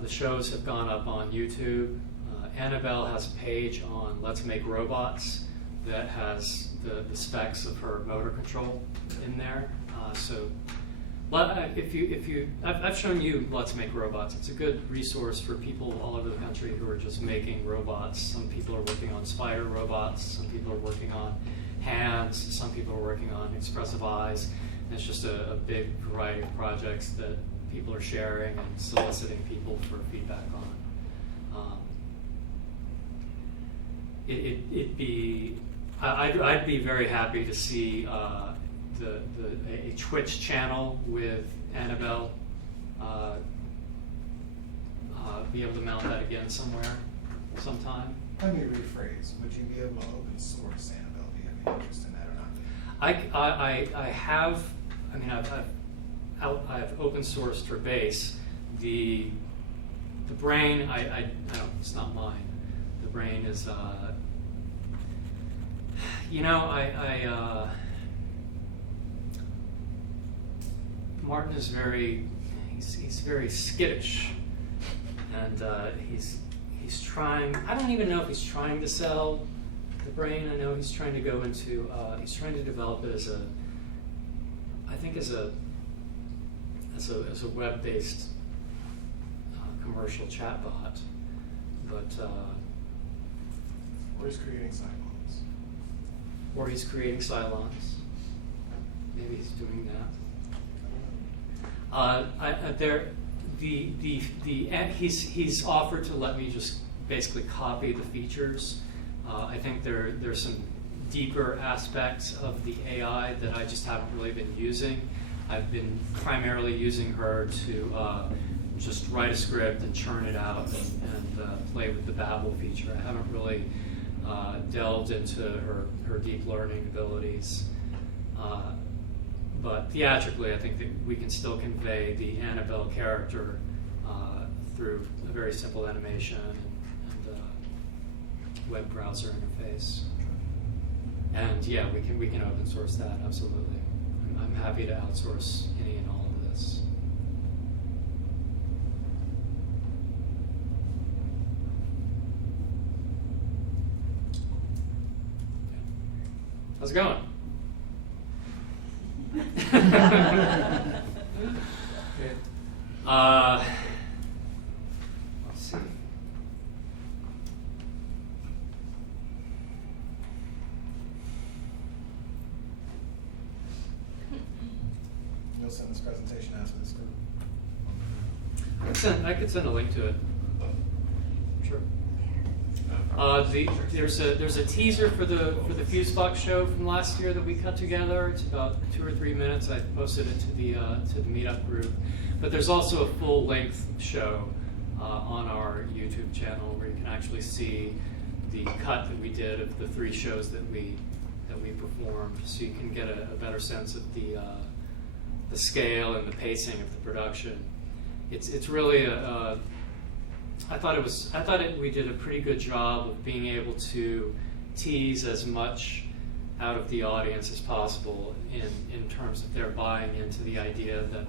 The shows have gone up on YouTube. Annabelle has a page on Let's Make Robots that has the specs of her motor control in there. So I've shown you Let's Make Robots. It's a good resource for people all over the country who are just making robots. Some people are working on spider robots. Some people are working on hands. Some people are working on expressive eyes. And it's just a big variety of projects that people are sharing and soliciting people for feedback on. I'd be very happy to see a Twitch channel with Annabelle, be able to mount that again somewhere, sometime. Let me rephrase. Would you be able to open source Annabelle? Do you have any interest in that or not? I have. I mean, I've open sourced her base. The brain, I don't. It's not mine. The brain is. Martin is he's very skittish, and he's trying. I don't even know if he's trying to sell the brain. I know he's trying to go into. He's trying to develop it as a web-based commercial chatbot, but. Or he's creating Cylons. Or he's creating Cylons. Maybe he's doing that. He's offered to let me just basically copy the features. I think there's some deeper aspects of the AI that I just haven't really been using. I've been primarily using her to just write a script and churn it out and play with the Babel feature. I haven't really delved into her deep learning abilities. But theatrically, I think that we can still convey the Annabelle character through a very simple animation and web browser interface. And yeah, we can open source that, absolutely. I'm happy to outsource any and all of this. How's it going? Let's see. You'll send this presentation out to this group. I could send a link to it. Sure. There's a teaser for the Fusebox show from last year that we cut together. It's about 2 or 3 minutes. I posted it to the meetup group. But there's also a full-length show on our YouTube channel where you can actually see the cut that we did of the 3 shows that we performed, so you can get a better sense of the scale and the pacing of the production. It's really I thought we did a pretty good job of being able to tease as much out of the audience as possible in terms of their buying into the idea that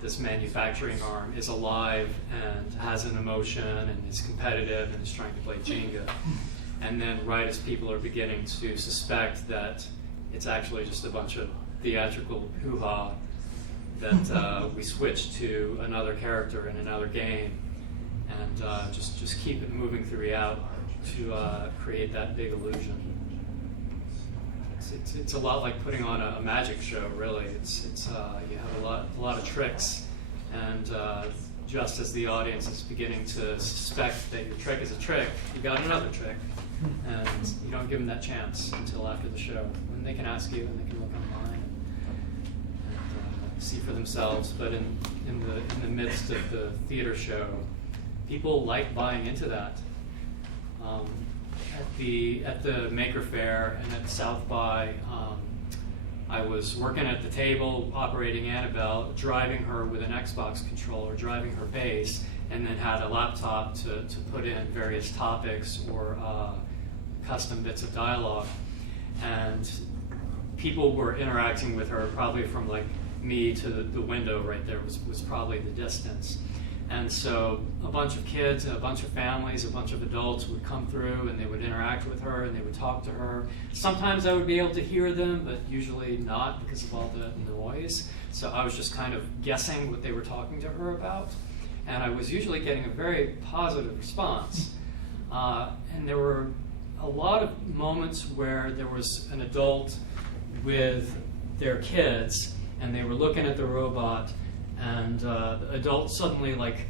this manufacturing arm is alive and has an emotion and is competitive and is trying to play Jenga. And then right as people are beginning to suspect that it's actually just a bunch of theatrical hoo-ha, that we switch to another character in another game and just keep it moving throughout to create that big illusion. It's a lot like putting on a magic show, really. It's you have a lot of tricks, and just as the audience is beginning to suspect that your trick is a trick, you got another trick, and you don't give them that chance until after the show, when they can ask you and they can look online and see for themselves. But in the midst of the theater show, people like buying into that. At the Maker Faire and at South by, I was working at the table, operating Annabelle, driving her with an Xbox controller, driving her bass, and then had a laptop to put in various topics or custom bits of dialogue. And people were interacting with her probably from like me to the window right there was probably the distance. And so a bunch of kids, a bunch of families, a bunch of adults would come through and they would interact with her and they would talk to her. Sometimes I would be able to hear them, but usually not because of all the noise. So I was just kind of guessing what they were talking to her about. And I was usually getting a very positive response. And there were a lot of moments where there was an adult with their kids and they were looking at the robot, and the adult suddenly like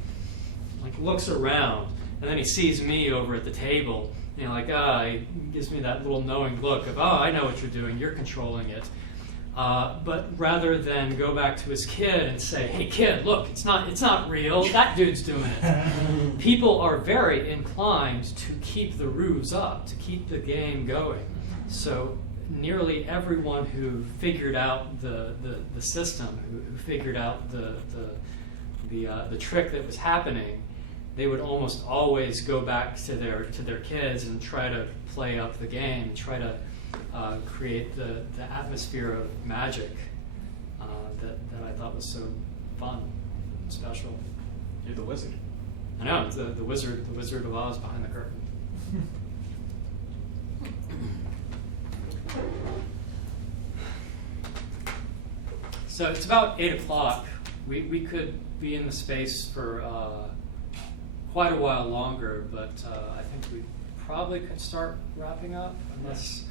looks around, and then he sees me over at the table, and he gives me that little knowing look of, I know what you're doing, you're controlling it. But rather than go back to his kid and say, hey kid, look, it's not real, that dude's doing it. People are very inclined to keep the ruse up, to keep the game going. So nearly everyone who figured out the system, who figured out the trick that was happening, they would almost always go back to their kids and try to play up the game, and try to create the atmosphere of magic that I thought was so fun and special. You're the wizard. I know, it's the Wizard of Oz behind the curtain. So it's about 8 o'clock. We could be in the space for quite a while longer, but I think we probably could start wrapping up. Unless,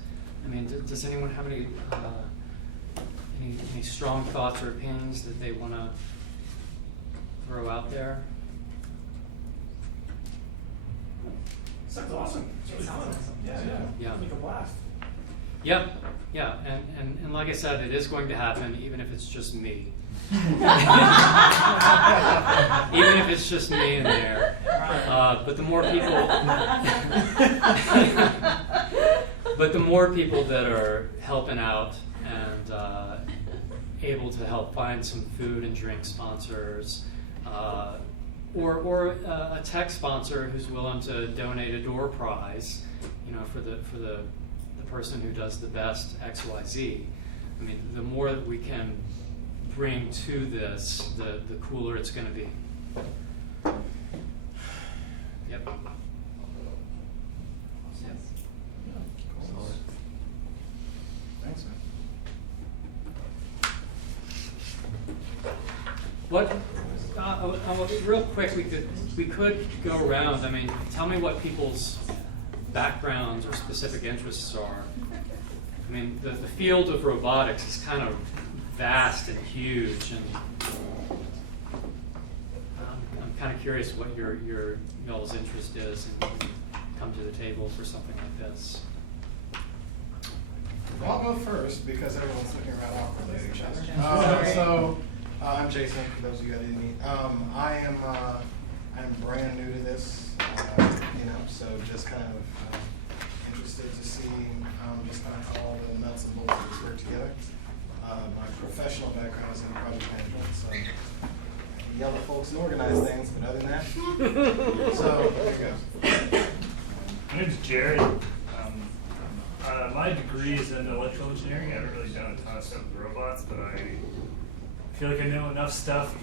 does anyone have any strong thoughts or opinions that they want to throw out there? Sounds awesome. It's really fun. Yeah. Yeah. Make a blast. Yep, yeah, and like I said, it is going to happen, even if it's just me. Even if it's just me in there. But the more people that are helping out and able to help find some food and drink sponsors, or a tech sponsor who's willing to donate a door prize, for the person who does the best XYZ. I mean, the more that we can bring to this, the cooler it's going to be. Yep. Thanks, man. What? Real quick, we could go around. I mean, tell me what people's backgrounds or specific interests are. I mean, the field of robotics is kind of vast and huge, and I'm kind of curious what y'all's interest is, and you can come to the table for something like this. Well, I'll go first because everyone's looking around awkwardly at each other. I'm Jason, for those of you who didn't meet. I'm brand new to this, so just kind of interested to see just kind of how all the nuts and bolts of this work together. My professional background is in project management, so I yell at folks and organize things, but other than that, so there you go. My name's Jared. My degree is in electrical engineering. I haven't really done a ton of stuff with robots, but I feel like I know enough stuff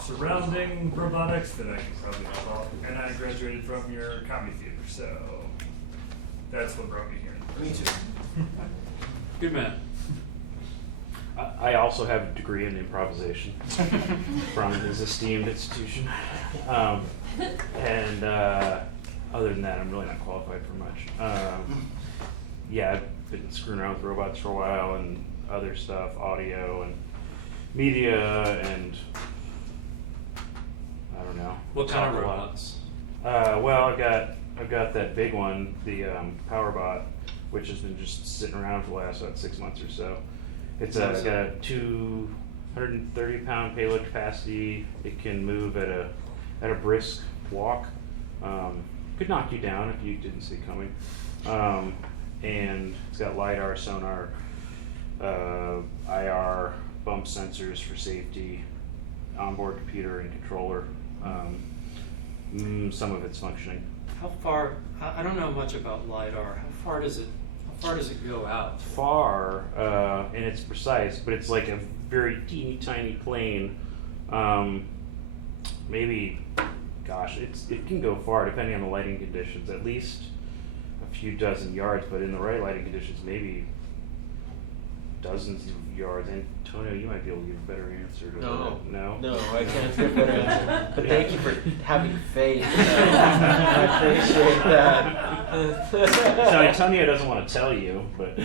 surrounding robotics that I can probably help out. And I graduated from your comedy theater, so that's what brought me here. Me too. Good man. I also have a degree in improvisation from his esteemed institution. And other than that, I'm really not qualified for much. Yeah, I've been screwing around with robots for a while and other stuff, audio and media, and I don't know. What kind of robots? Well, I've got that big one, the PowerBot, which has been just sitting around for the last 6 months or so. It's got a 230-pound payload capacity. It can move at a brisk walk. Could knock you down if you didn't see it coming. And it's got LiDAR, sonar, IR, bump sensors for safety, onboard computer and controller. Some of it's functioning. How far? I don't know much about LiDAR. How far does it go out? Far, and it's precise, but it's like a very teeny tiny plane. Maybe, gosh, it can go far depending on the lighting conditions. At least a few dozen yards, but in the right lighting conditions, maybe dozens of yards. Antonio, you might be able to give a better answer to that. No, I can't give a better answer. But thank you for having faith. I appreciate that. So Antonio doesn't want to tell you, but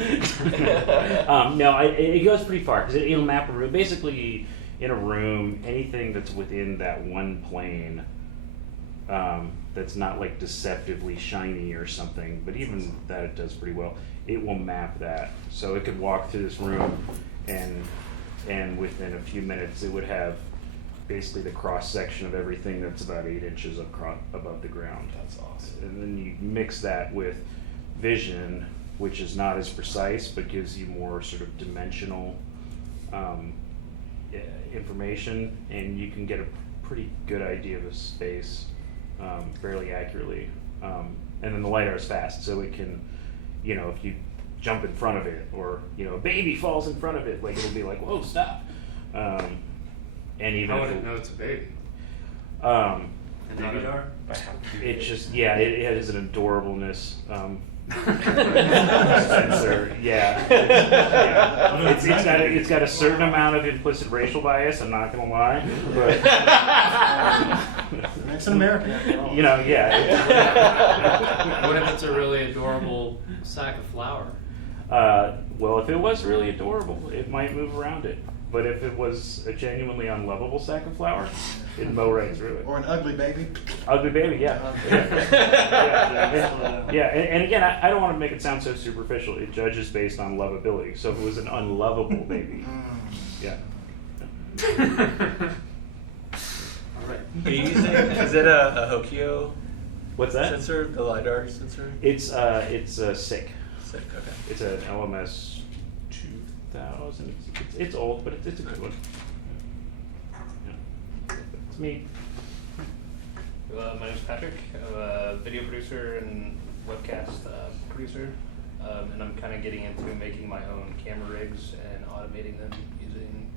no, it goes pretty far because it'll map a room. Basically, in a room, anything that's within that one plane that's not like deceptively shiny or something, but even that it does pretty well. It will map that, so it could walk through this room, and within a few minutes, it would have basically the cross section of everything that's about 8 inches above the ground. That's awesome. And then you mix that with vision, which is not as precise, but gives you more sort of dimensional information, and you can get a pretty good idea of a space fairly accurately. And then the LiDAR is fast, so it can, if you jump in front of it, or a baby falls in front of it, like it'll be like, whoa, stop. And even How would it know it's a baby? LiDAR? It's just, it has an adorableness sensor. It's got a certain amount of implicit racial bias, I'm not gonna lie, but It's an American after all. What if it's a really adorable sack of flour? Well, if it was really adorable, it might move around it. But if it was a genuinely unlovable sack of flour, it'd mow right through it. Or an ugly baby. Ugly baby, yeah. Yeah, and again, I don't want to make it sound so superficial. It judges based on lovability. So if it was an unlovable baby, yeah. All right. Are you using, is it a Hokio What's that? sensor, the LiDAR sensor? It's a SICK. Sick, okay. It's an LMS 2000. It's old, but it's a good one. Yeah. It's me. My name's Patrick. I'm a video producer and webcast producer, and I'm kind of getting into making my own camera rigs and automating them using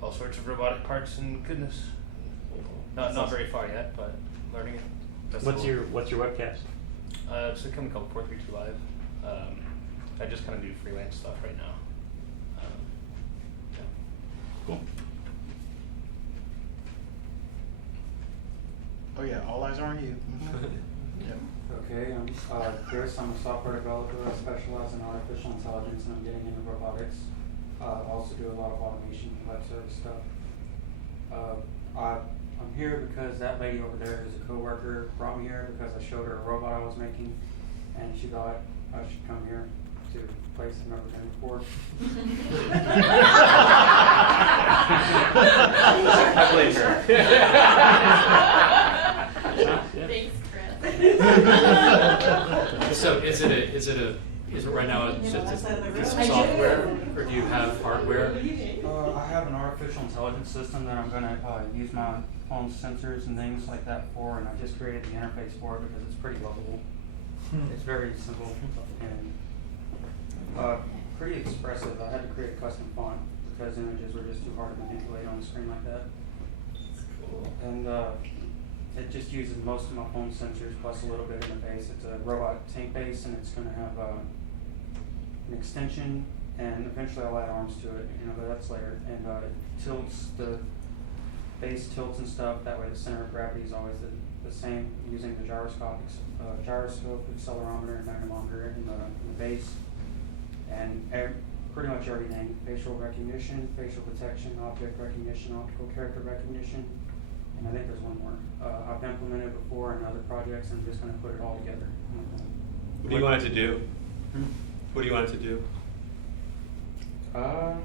all sorts of robotic parts and goodness. Not very far yet, but learning it. What's your webcast? It's a company called 432 Live. I just kind of do freelance stuff right now. Yeah. Cool. Oh yeah, all eyes are on you. Yep. Okay, I'm Chris. I'm a software developer. I specialize in artificial intelligence and I'm getting into robotics. I also do a lot of automation and web service stuff. I'm here because that lady over there who's a coworker brought me here because I showed her a robot I was making and she thought I should come here to a place I've never been before. I believe her. Thanks, Chris. So is it right now, it's just software, or do you have hardware? I have an artificial intelligence system that I'm going to use my phone sensors and things like that for, and I just created the interface for it because it's pretty lovable. It's very simple and pretty expressive. I had to create a custom font because images were just too hard to manipulate on the screen like that. And it just uses most of my phone sensors plus a little bit in the base. It's a robot tank base and it's going to have an extension and eventually I'll add arms to it, but that's later. And it tilts, the base tilts and stuff, that way the center of gravity is always the same using the gyroscope, accelerometer, and magnetometer in the base. And pretty much everything, facial recognition, facial detection, object recognition, optical character recognition, and I think there's one more. I've implemented before in other projects and I'm just going to put it all together. What do you want it to do? What do you want it to do? I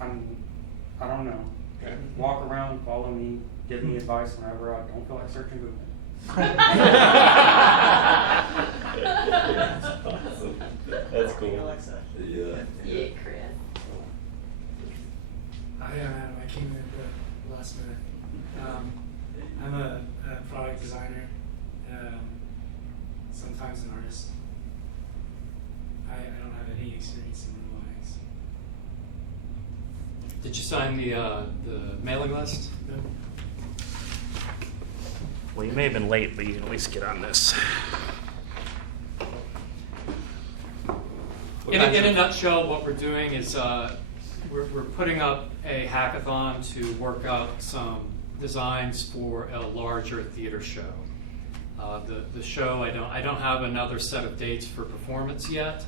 don't know. Okay. Walk around, follow me, give me advice whenever I don't feel like searching Google. That's cool. Alexa. Yeah. Yeah, Chris. Hi, I'm Adam. I came in at the last minute. I'm a product designer, sometimes an artist. I don't have any experience in robotics. Did you sign the mailing list? No. Well, you may have been late, but you can at least get on this. In a nutshell, what we're doing is we're putting up a hackathon to work out some designs for a larger theater show. The show, I don't have another set of dates for performance yet,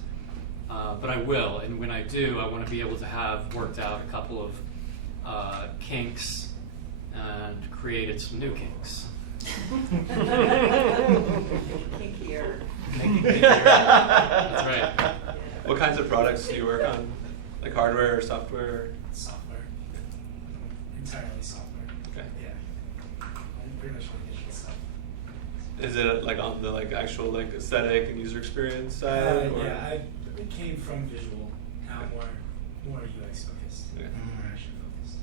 but I will. And when I do, I want to be able to have worked out a couple of kinks and created some new kinks. Kinkier. That's right. What kinds of products do you work on? Like hardware or software? Software. Entirely software. Okay. Yeah. I'm pretty much digital stuff. Is it like on the actual aesthetic and user experience side? or? Yeah, I came from visual. Now more UX focused. Yeah. More action focused.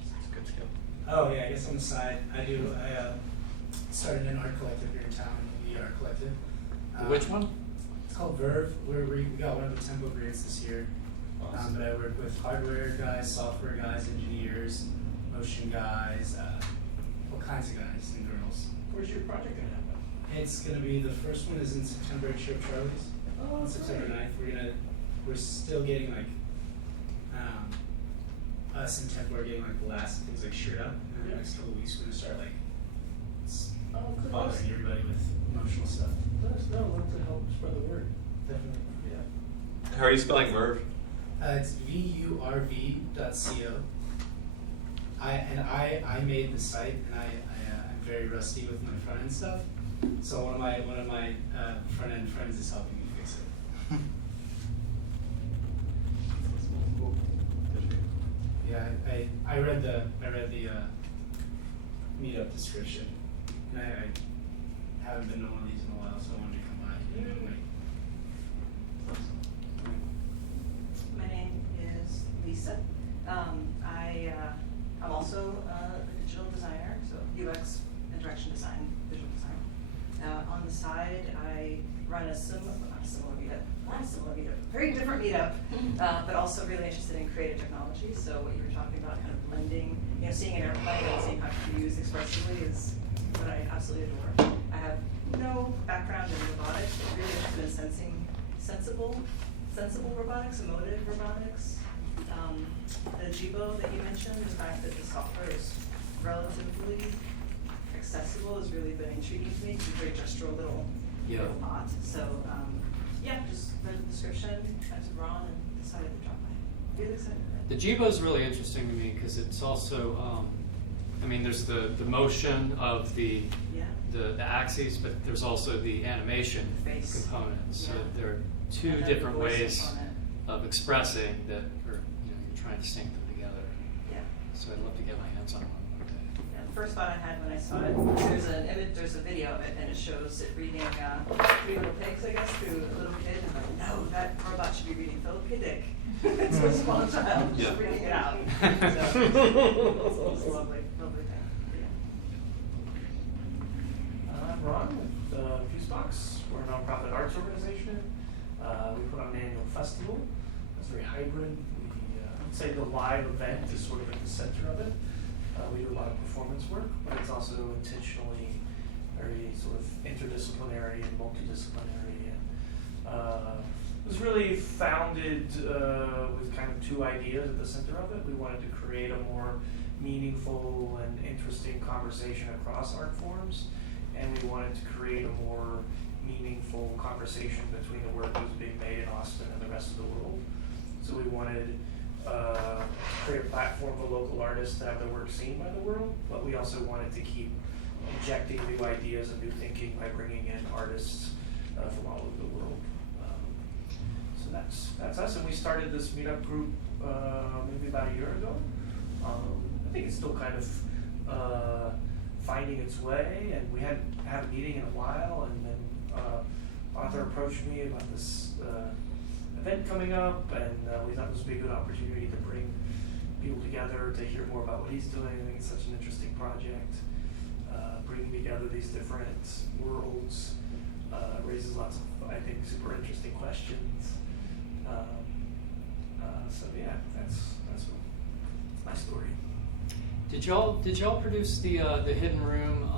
It's a good skill. Oh yeah, I guess on the side, I started an art collective here in town, the Art Collective. Which one? It's called Verve. We got one of the Tempo grants this year. Awesome. But I work with hardware guys, software guys, engineers, motion guys, all kinds of guys and girls. Where's your project going to happen? It's gonna be, the first one is in September at Show Charlie's. Oh, On September 9th. We're still getting us and Tempo are getting the last things shirt up. And the next couple of weeks we're gonna start bothering everybody with emotional stuff. Let us know. Love to help spread the word. Definitely. Yeah. How are you spelling Verve? It's vurv.co. I made the site, and I'm very rusty with my front end stuff. So one of my front end friends is helping me fix it. Yeah, I read the meetup description, and I haven't been to one of these in a while, so I wanted to come by. My name is Lisa. I'm also a digital designer, so UX, interaction design, visual design. On the side, I run a very different meetup, but also really interested in creative technology. So what you were talking about, kind of blending, seeing an airplane and seeing how it can be used expressively is what I absolutely adore. I have no background in robotics, but really interested in sensible robotics, emotive robotics. The Jibo that you mentioned, the fact that the software is relatively accessible has really been intriguing to me. It's a very gestural little bot. So just read the description, typed it wrong, and decided to drop by. Really excited about it. The Jibo is really interesting to me because it's also, there's the motion of the axes, but there's also the animation component. So there are two different ways of expressing that are, you're trying to sync them together. Yeah. So I'd love to get my hands on one day. Yeah, the first thought I had when I saw it, there's a video of it, and it shows it reading 3 Little Pigs, I guess, to a little kid. And I'm like, no, that robot should be reading Philip K. Dick. It's a small child just reading it out. So it's a lovely thing. I'm Ron with Fusebox. We're a nonprofit arts organization. We put on an annual festival. It's very hybrid. I'd say the live event is sort of at the center of it. We do a lot of performance work, but it's also intentionally very sort of interdisciplinary and multidisciplinary. And it was really founded with kind of 2 ideas at the center of it. We wanted to create a more meaningful and interesting conversation across art forms, and we wanted to create a more meaningful conversation between the work that was being made in Austin and the rest of the world. So we wanted to create a platform for local artists to have their work seen by the world, but we also wanted to keep injecting new ideas and new thinking by bringing in artists from all over the world. So that's us, and we started this meetup group maybe about a year ago. I think it's still kind of finding its way, and we hadn't had a meeting in a while, and then Arthur approached me about this event coming up, and we thought this would be a good opportunity to bring people together to hear more about what he's doing. I think it's such an interesting project. Bringing together these different worlds raises lots of, I think, super interesting questions. So yeah, that's my story. Did y'all produce the hidden room?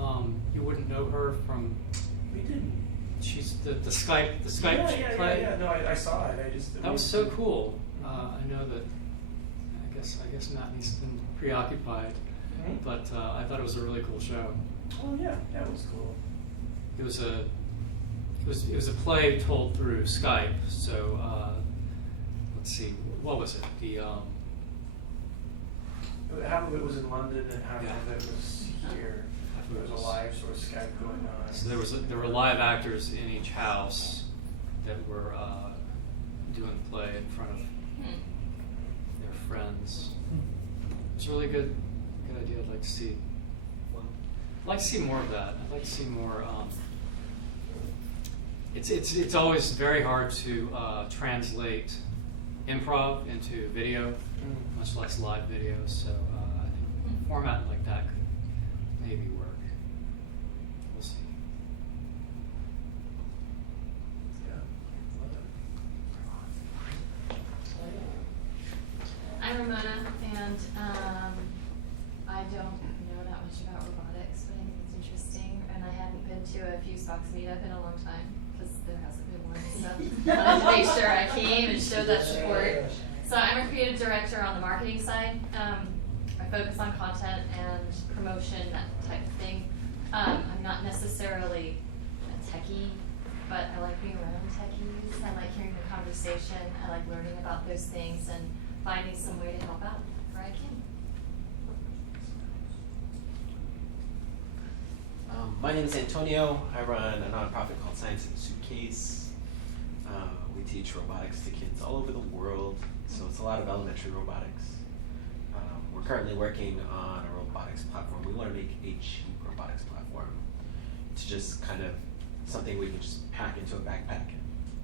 You wouldn't know her from. We didn't. She's the Skype play. Yeah. No, I saw it. That was so cool. I know that. I guess Matney's been preoccupied, but I thought it was a really cool show. Oh yeah, that was cool. It was a play told through Skype. So let's see, what was it? Half of it was in London, and half of it was here. There was a live sort of Skype going on. So there were live actors in each house that were doing the play in front of their friends. It's a really good idea. I'd like to see. I'd like to see more of that. I'd like to see more. It's always very hard to translate improv into video, much less live video. So I think a format like that could maybe work. We'll see. I'm Ramona, and I don't know that much about robotics, but I think it's interesting. And I hadn't been to a Fusebox meetup in a long time because there hasn't been one. So I wanted to make sure I came and showed that support. So I'm a creative director on the marketing side. I focus on content and promotion, that type of thing. I'm not necessarily a techie but I like being around techies. I like hearing the conversation. I like learning about those things and finding some way to help out where I can. My name is Antonio. I run a nonprofit called Science in a Suitcase. We teach robotics to kids all over the world, so it's a lot of elementary robotics. We're currently working on a robotics platform. We want to make a cheap robotics platform to just kind of something we can just pack into a backpack and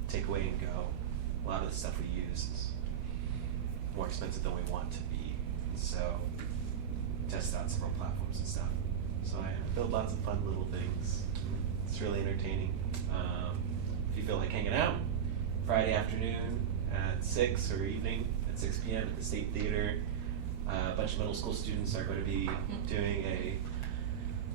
take away and go. A lot of the stuff we use is more expensive than we want to be, so test out several platforms and stuff. So I build lots of fun little things. It's really entertaining. If you feel like hanging out, Friday afternoon at 6 or evening at 6 p.m. at the State Theater, a bunch of middle school students are going to be doing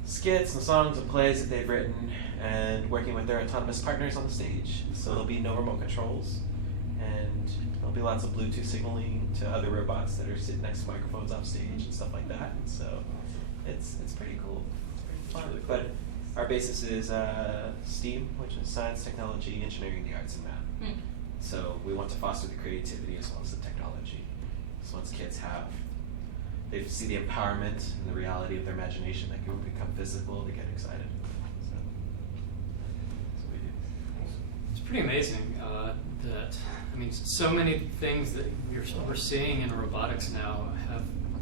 skits and songs and plays that they've written and working with their autonomous partners on the stage. So there'll be no remote controls, and there'll be lots of Bluetooth signaling to other robots that are sitting next to microphones off stage and stuff like that. And so it's pretty cool. It's pretty fun. But our basis is STEAM, which is science, technology, engineering, the arts, and math. So we want to foster the creativity as well as the technology. So once kids they see the empowerment and the reality of their imagination that can become physical, they get excited. So that's what we do. It's pretty amazing that, I mean, so many things that we're seeing in robotics now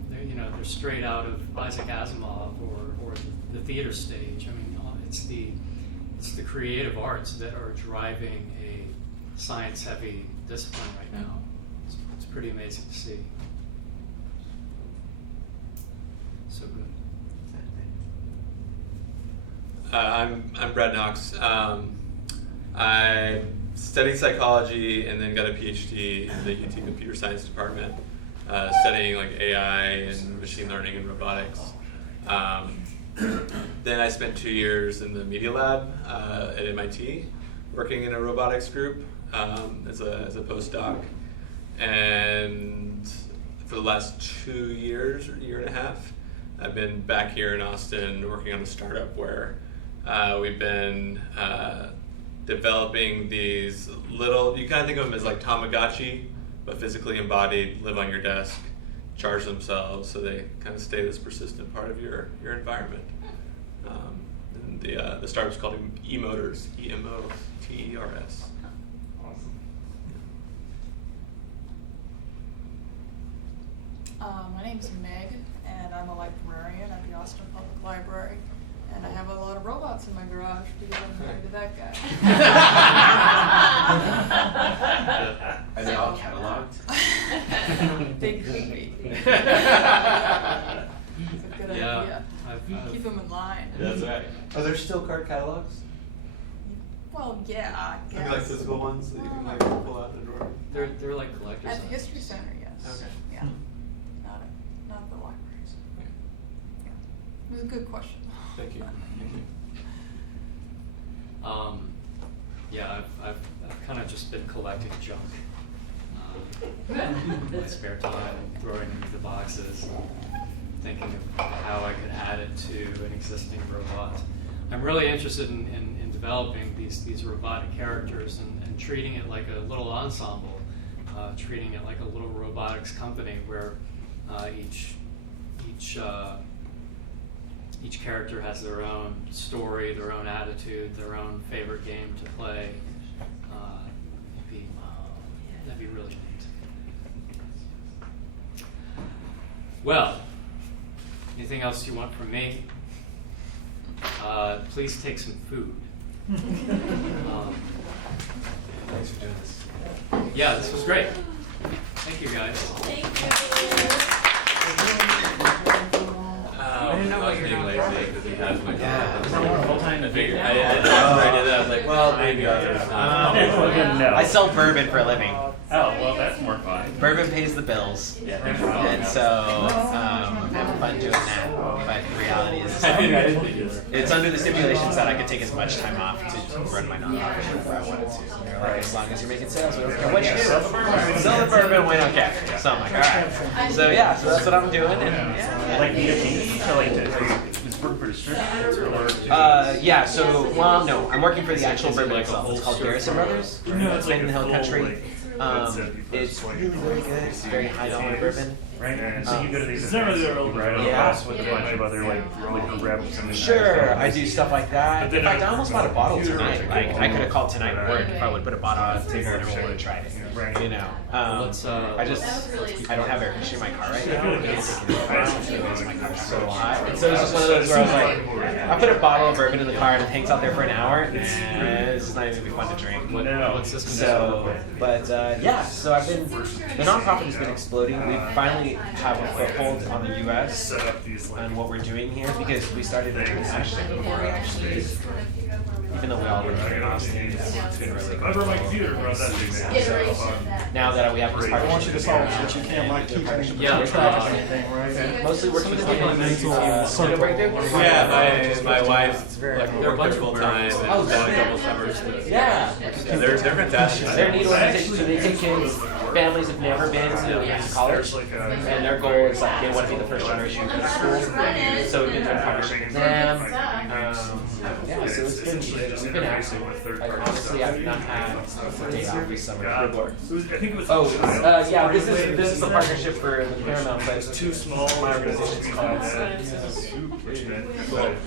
they're straight out of Isaac Asimov or the theater stage. I mean, it's the creative arts that are driving a science-heavy discipline right now. It's pretty amazing to see. So good. I'm Brad Knox. I studied psychology and then got a PhD in the UT Computer Science Department, studying like AI and machine learning and robotics. Then I spent 2 years in the Media Lab at MIT, working in a robotics group as a postdoc. And for the last 2 years or year and a half, I've been back here in Austin working on a startup where we've been developing these little, you kind of think of them as like Tamagotchi, but physically embodied, live on your desk, charge themselves, so they kind of stay this persistent part of your environment. And the startup's called Emoters, E-M-O-T-E-R-S. My name's Meg, and I'm a librarian at the Austin Public Library, and I have a lot of robots in my garage because I'm married to that guy. Are they all cataloged? They could be. It's a good idea. Keep them in line. That's right. Are there still card catalogs? Well, yeah, I guess. Maybe like physical ones that you can like pull out the drawer? They're like collector's At the items. History Center, yes. Okay. Yeah. Not at the libraries. Yeah. It was a good question. Thank you. Yeah, I've kind of just been collecting junk. In my spare time, throwing it into the boxes, thinking of how I could add it to an existing robot. I'm really interested in developing these robotic characters and treating it like a little ensemble, treating it like a little robotics company where each character has their own story, their own attitude, their own favorite game to play. That'd be really neat. Well, anything else you want from me? Please take some food. Thanks for doing this. Yeah, this was great. Thank you, guys. Thank I didn't know what being lazy because he has my Yeah. Is that more full-time? I figured. I did that. I was like, well, maybe others. I sell bourbon for a living. Oh, well, that's more fun. Bourbon pays the bills. Yeah. And so I'm having fun doing that. But the reality is, it's under the stipulations that I could take as much time off to run my nonprofit if I wanted to. And they're like, as long as you're making sales, we don't care what you do. Sell the bourbon, we don't care. So I'm like, all right. So yeah, so that's what I'm doing. And yeah. Like the ability to like to working for distributors. Yeah, so, well, no, I'm working for the actual bourbon itself. It's called Garrison Brothers. It's made in the Hill Country. It's really, really good. It's very high dollar bourbon. Right, and so you go to these It's never events, their you own ride on the Yeah. bus with a bunch of other like reps and Sure, I do stuff like that. But In then fact, I almost bought a bottle computer tonight. is Like, cool. I could have called tonight at work if I would put a bottle on the table and everyone would have tried it. Right. You know, Let's, I just, I don't have air conditioning in my car right now. It's my car's so hot. And so it's just one of those where I was like, I put a bottle of bourbon in the car and it hangs out there for an hour, and it's just not even gonna be fun to drink. what's this So, but yeah, so I've been, the nonprofit has been exploding. We finally have a foothold on the U.S. Set up these like on what we're doing here because we started internationally before we actually, even though we all live here in Austin, it's been really I brought my cool. computer, bro. That's the Iteration of that. Now that we have this I want you partnership, to solve that you can't like keep any Yeah. track of anything, right? mostly working with people in mental mental breakthrough. Yeah, my wife's very like cool. They're a worked bunch there of full time and Oh, done a shit. couple summers. Yeah. Yeah, they're fantastic. They're a neat organization. So they take kids, families have never been to college, and their goal is like they want to be the first generation to go to school. So we've been doing partnership with them. Yeah, so it's been active. Like, honestly, I've not had a day off this summer. I think it was. Oh, yeah, this is the partnership for the Paramount, but It's too small. my organization's called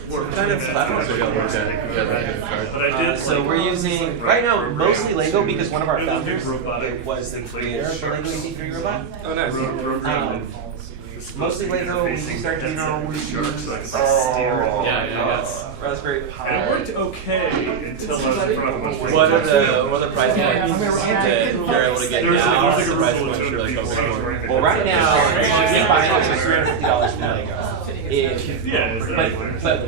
What kind of platforms are y'all working at? But I did. so we're using, right now, mostly Lego because one of our founders was the creator of the Lego 83 robot. Oh, nice. Mostly Lego, we started using Raspberry Pi. And it worked okay until I was in front of one. What are the price points that you're able to get now? What's the price points you're like going for? Well, right now, you can buy it for $350 from Lego. But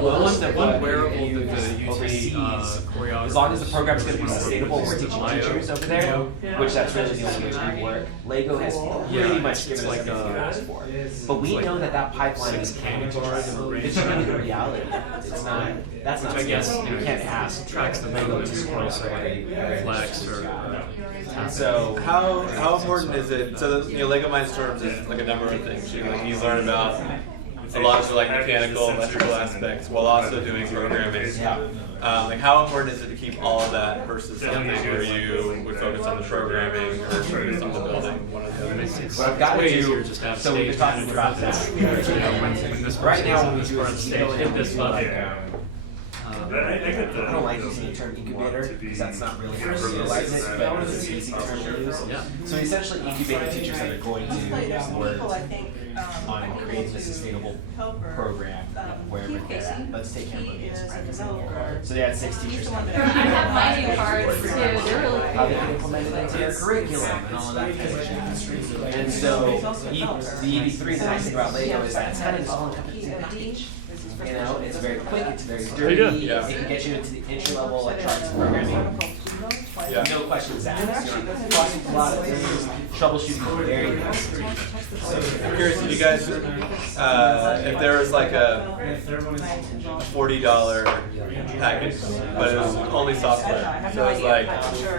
most of what wearable we that use the overseas, choreographers as long as the program's going to be sustainable, we're teaching teachers over there, which that's really the only way we work. Lego has pretty much given us everything we asked for. But we know that pipeline is it's really the reality. It's not, that's not, I guess you can't ask tracks the Lego movement to to scroll scroll every flex or so How important is it? So Lego Mindstorms is like a number of things. You learn about a lot of the like mechanical, electrical aspects while also doing programming. Like how important is it to keep all of that versus something where you would focus on the programming or focus on the building? One or the other. what I've got to do, so we've been talking about that. Right now, what we do is we go in and do like, I don't like using the term incubator because that's not really how we utilize it, but it's an easy term to use. So we essentially incubate the teachers that are going to work on creating a sustainable program wherever they're at. Let's take Cambodia as a prime example. So they had 6 teachers come in. I have my new cards too, they're really cool. How they can implement it into their curriculum and all of that kind of shit. And so the EV3, the nice thing about Lego is that it's kind of all encompassing package. You know, it's very quick, it's very sturdy, Yeah. it can get you into the entry-level electronics programming. Yeah. No questions asked. You know, processing a lot of things, troubleshooting very easy. I'm curious if you guys, if there was like a $40 package, but it was only software. So it was like,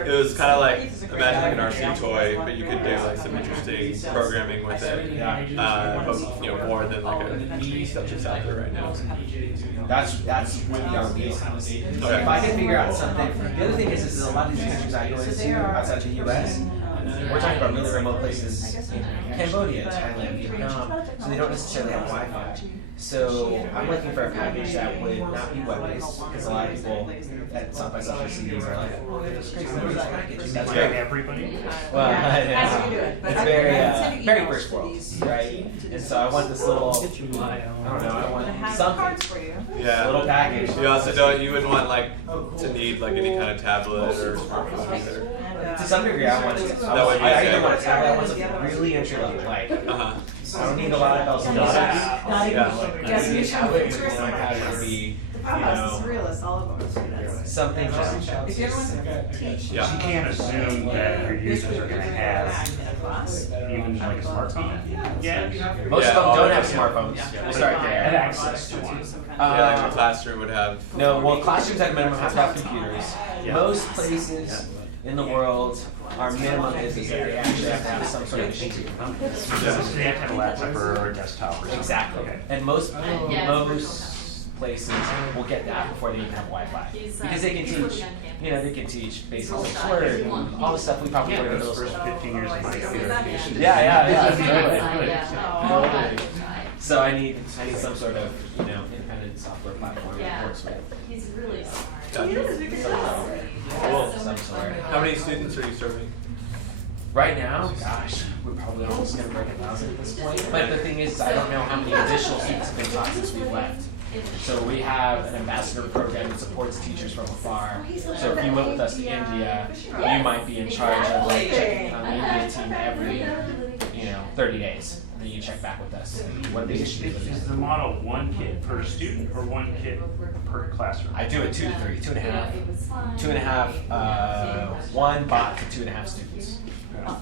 it was kind of like, imagine like an RC toy, but you could do like some interesting programming with it. But more than like a stuff that's out there right now. That's really our wheelhouse. If I can figure out something, the other thing is a lot of these countries I go into outside the US, we're talking about really remote places in Cambodia, Thailand, Vietnam, so they don't necessarily have Wi-Fi. So I'm looking for a package that would not be web-based, because a lot of people at South by Southwest cities are like, oh, there's great package. That's great. Everybody. Well, it's very, very first world, right? And so I want this little, I don't know, I want something. Yeah. A little package. You also don't, you wouldn't want like to need like any kind of tablet or smartphone either. To some degree, I want it. That would be I either okay. want a tablet, I want something really entry level, like. I don't need a lot of bells and whistles. I need a tablet, and I have it to be, something just. You can't assume that your users are going to have even like a smartphone. Most of them don't have smartphones. We'll start there. Have access to one. Like the classroom would have. No, well, classrooms at minimum have to have computers. Most places, in the world. Our minimum is that they actually have to have some sort of machine. So they have to have a laptop or a desktop or something. Exactly. Okay. And most places will get that before they even have Wi-Fi. Because they can teach, they can teach basics like Word and all the stuff we probably learned in middle school. First 15 years of my computer education. Yeah. So I need some sort of, independent software platform that works with. He's really smart. Some sort. How many students are you serving? Right now, gosh, we're probably almost going to break 1,000 at this point. But the thing is, I don't know how many additional students have been taught since we've left. So we have an ambassador program that supports teachers from afar. So if you went with us to India, you might be in charge of checking on the India team every, 30 days. Then you check back with us. What are the issues? Is the model 1 kid per student or 1 kid per classroom? I do it 2 to 3, 2.5. 2.5, 1 bot to 2.5 students.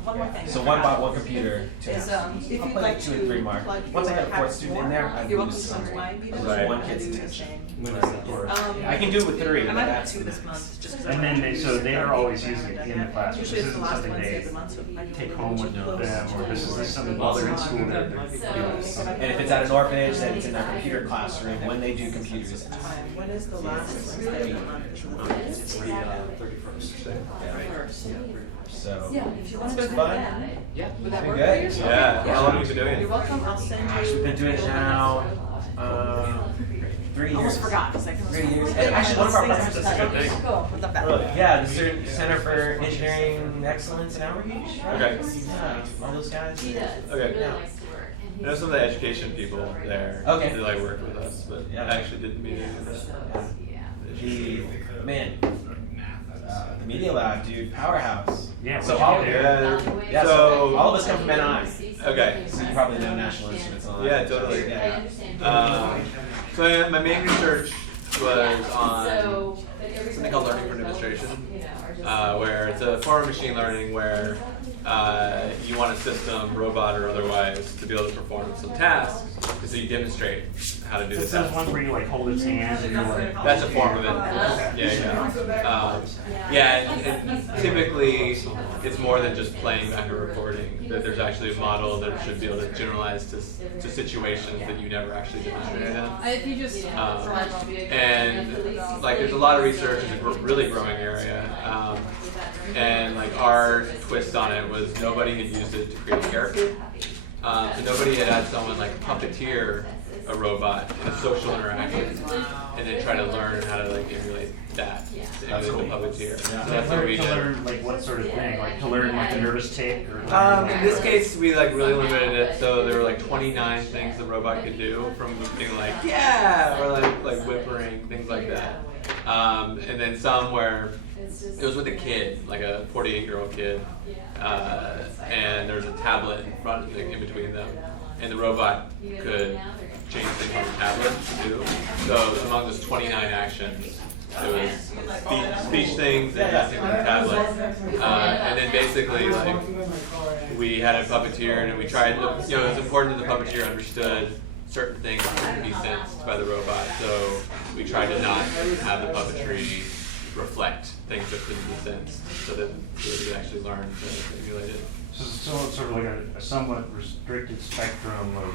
One more thing. So 1 bot, 1 computer, 2. Is, if I'll you'd play like 2 and 3 to mark. plug Once I your got a 4th student in there, I you're welcome lose to come some. to my meetup. Right. 1 kid's Do the attention. same. When is that for? I can do it with 3. I but might have that's 2 this month, just 'cause And I then might so they are always using it in the classroom. Usually This it's the isn't last something Wednesday they of the month, so I can take do home with close them, or this is just something while they're in school they're doing. And if it's at an orphanage, then it's in their computer classroom when they do computers. When is the last Wednesday of the month? It's the 31st. So, If you want to it's go fun. that, Yeah, would that been work good. for you? Yeah. How long have you been doing it? You're welcome, I'll send you. Gosh, we've been doing it now, 3 years. Almost forgot, 'cause I 3 years. And actually, one of our partners is a good thing. Cool, I love that. Really? Yeah, the Center for Engineering Excellence and Outreach, right? Okay. Yeah, all those guys. He does. Okay. He really Yeah. likes to work. And I know some of the education people there. Okay. They worked with us, but Yeah. I actually didn't meet any of that. The Media Lab, dude, powerhouse. Yeah, So we all should of do Yeah. yeah, so So- all of us come from NI. Okay. So you probably know National Instruments and all that. Yeah, totally. Yeah. So my main research was on something called learning for demonstration, where it's a form of machine learning where you want a system, robot or otherwise, to be able to perform some tasks, and so you demonstrate how to do the It's those task. ones where you hold its hand and you're like. That's a form of it. And typically it's more than just playing back a recording. That there's actually a model that should be able to generalize to situations that you never actually demonstrated in. If you just. And there's a lot of research. It's a really growing area. And our twist on it was nobody had used it to create a character. So nobody had someone puppeteer a robot in a social interaction, and then try to learn how to emulate that to emulate the puppeteer. So that's what we To did. learn what sort of thing? To learn the nervous tick or? In this case, we really limited it, so there were 29 things the robot could do, from being yeah, or whimpering, things like that. And then some where it was with a kid, a 48-year-old kid, and there was a tablet in between them, and the robot could change things on the tablet to do. So among those 29 actions, there was speech things and things on the tablet, and then basically we had a puppeteer, and we tried to, it was important that the puppeteer understood certain things couldn't be sensed by the robot, so we tried to not have the puppetry reflect things that couldn't be sensed, so that we could actually learn to emulate it. So it's sort of a somewhat restricted spectrum of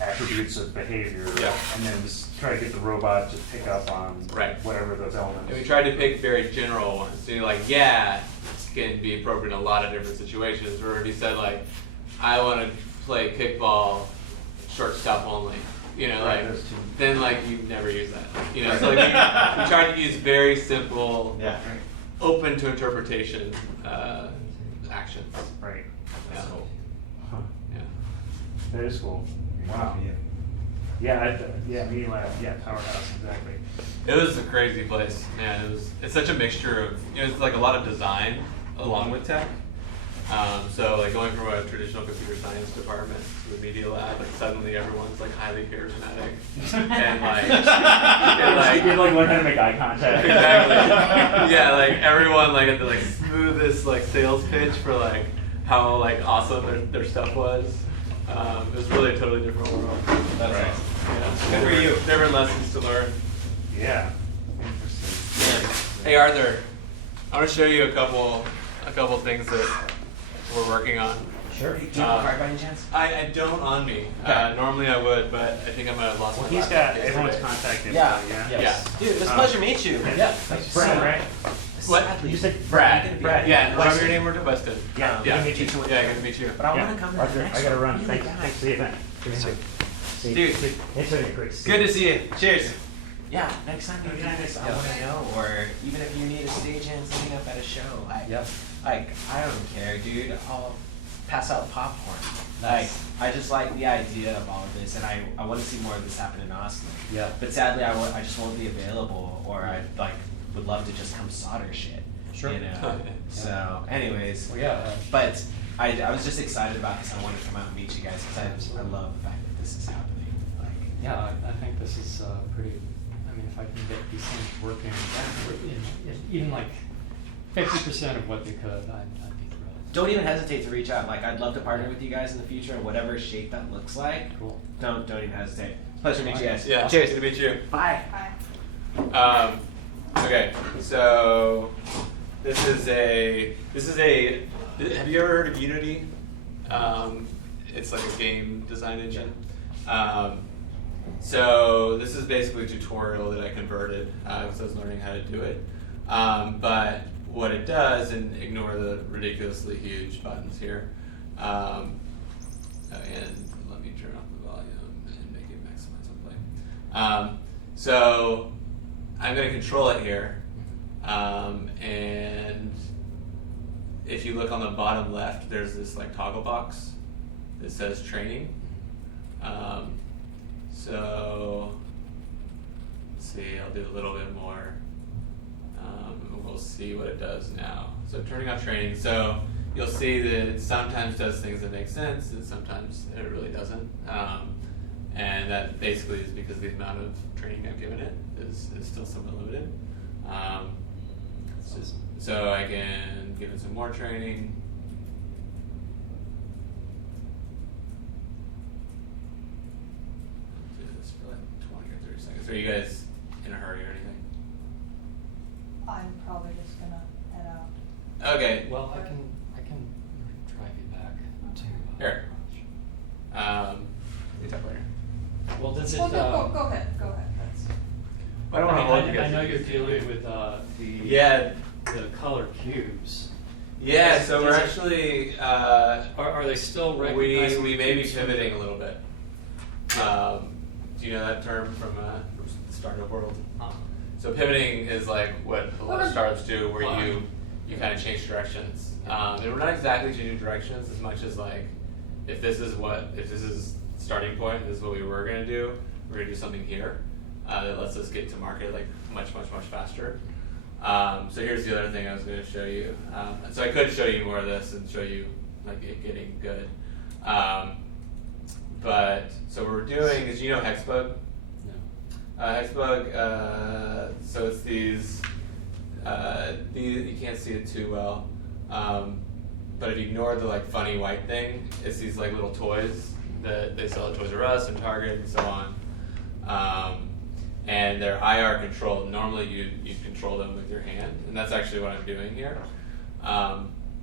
attributes of behavior, Yeah. and then just try to get the robot to pick up on whatever those elements. And we tried to pick very general ones. So this can be appropriate in a lot of different situations. Where if you said I want to play kickball, shortstop only, then you never use that. So we tried to use very simple, open to interpretation actions. Right. That's cool. Yeah. That is cool. Wow. Yeah, Media Lab, powerhouse, exactly. It was a crazy place, man. It's such a mixture of, it's a lot of design along with tech. So going from a traditional computer science department to the Media Lab, suddenly everyone's highly charismatic and you learn how to make eye contact. Exactly. Yeah, everyone at the smoothest sales pitch for how awesome their stuff was. It was really a totally different world. That's right. awesome. Yeah. Good for you. Different lessons to learn. Yeah. Interesting. Hey Arthur, I want to show you a couple things that we're working on. Sure. Do you have a card by any chance? I don't on me. Okay. Normally I would, but I think I might have lost my He's laptop got yesterday. everyone's contact info, Yeah. yeah? Yes. Dude, it was a pleasure to meet you. Yeah. Thanks, Brad, so- right? What? You said Brad. Brad. Yeah. Weston. Whatever your name were, Weston. Yeah, good Yeah. to meet you. Yeah, good to meet you. But I Yeah. want to come to the Arthur, next I gotta one. run. Really Thanks, guys. thanks for the event. Good to see you. Dude. It's been a great see Good to see you. Cheers. Yeah, next time you do this, I want to know. Or even if you need a stagehand setting up at a show, I don't care, dude. I'll pass out popcorn. Nice. I just like the idea of all of this, and I want to see more of this happen in Austin. Yeah. But sadly, I just won't be available, or I would love to just come solder shit. Sure. You know. So, anyways. Well, yeah. But I was just excited about this. I wanted to come out and meet you guys because I love the fact that this is happening. Yeah, I think this is pretty, I mean, if I can get these things working, even like 50% of what they could, I'd be thrilled. Don't even hesitate to reach out. Like, I'd love to partner with you guys in the future in whatever shape that looks like. Cool. Don't even hesitate. It's a pleasure to meet you guys. Yeah. Cheers. Good to meet you. Bye. Bye. Okay, so this is a. Have you ever heard of Unity? It's like a game design engine. So this is basically a tutorial that I converted because I was learning how to do it. But what it does, and ignore the ridiculously huge buttons here. And let me turn off the volume and make it maximize on play. So I'm going to control it here, and if you look on the bottom left, there's this like toggle box that says training. So let's see, I'll do a little bit more, and we'll see what it does now. So turning on training, so you'll see that it sometimes does things that make sense, and sometimes it really doesn't. And that basically is because the amount of training I've given it is still somewhat limited. So I can give it some more training. Do this for like 20 or 30 seconds. Are you guys in a hurry or anything? I'm probably just gonna head out. Okay. Well, I can drive you back to. Here. We talk later. Well, does it? Well, go ahead. That's. I don't want to hold you guys. I know you're dealing with the color cubes. Yeah, so we're Does it- actually Are they still recognizing? we may be cubes? pivoting a little bit. Do you know that term from the startup world? So pivoting is like what a lot of startups do, where you kind of change directions. And we're not exactly changing directions as much as like if this is starting point, this is what we were gonna do. We're gonna do something here that lets us get to market like much faster. So here's the other thing I was going to show you. So I could show you more of this and show you like it getting good. But so what we're doing is, you know Hexbug? No. Hexbug, so it's these, you can't see it too well, but if you ignore the like funny white thing, it's these like little toys that they sell at Toys R Us and Target and so on. And they're IR controlled. Normally you control them with your hand, and that's actually what I'm doing here.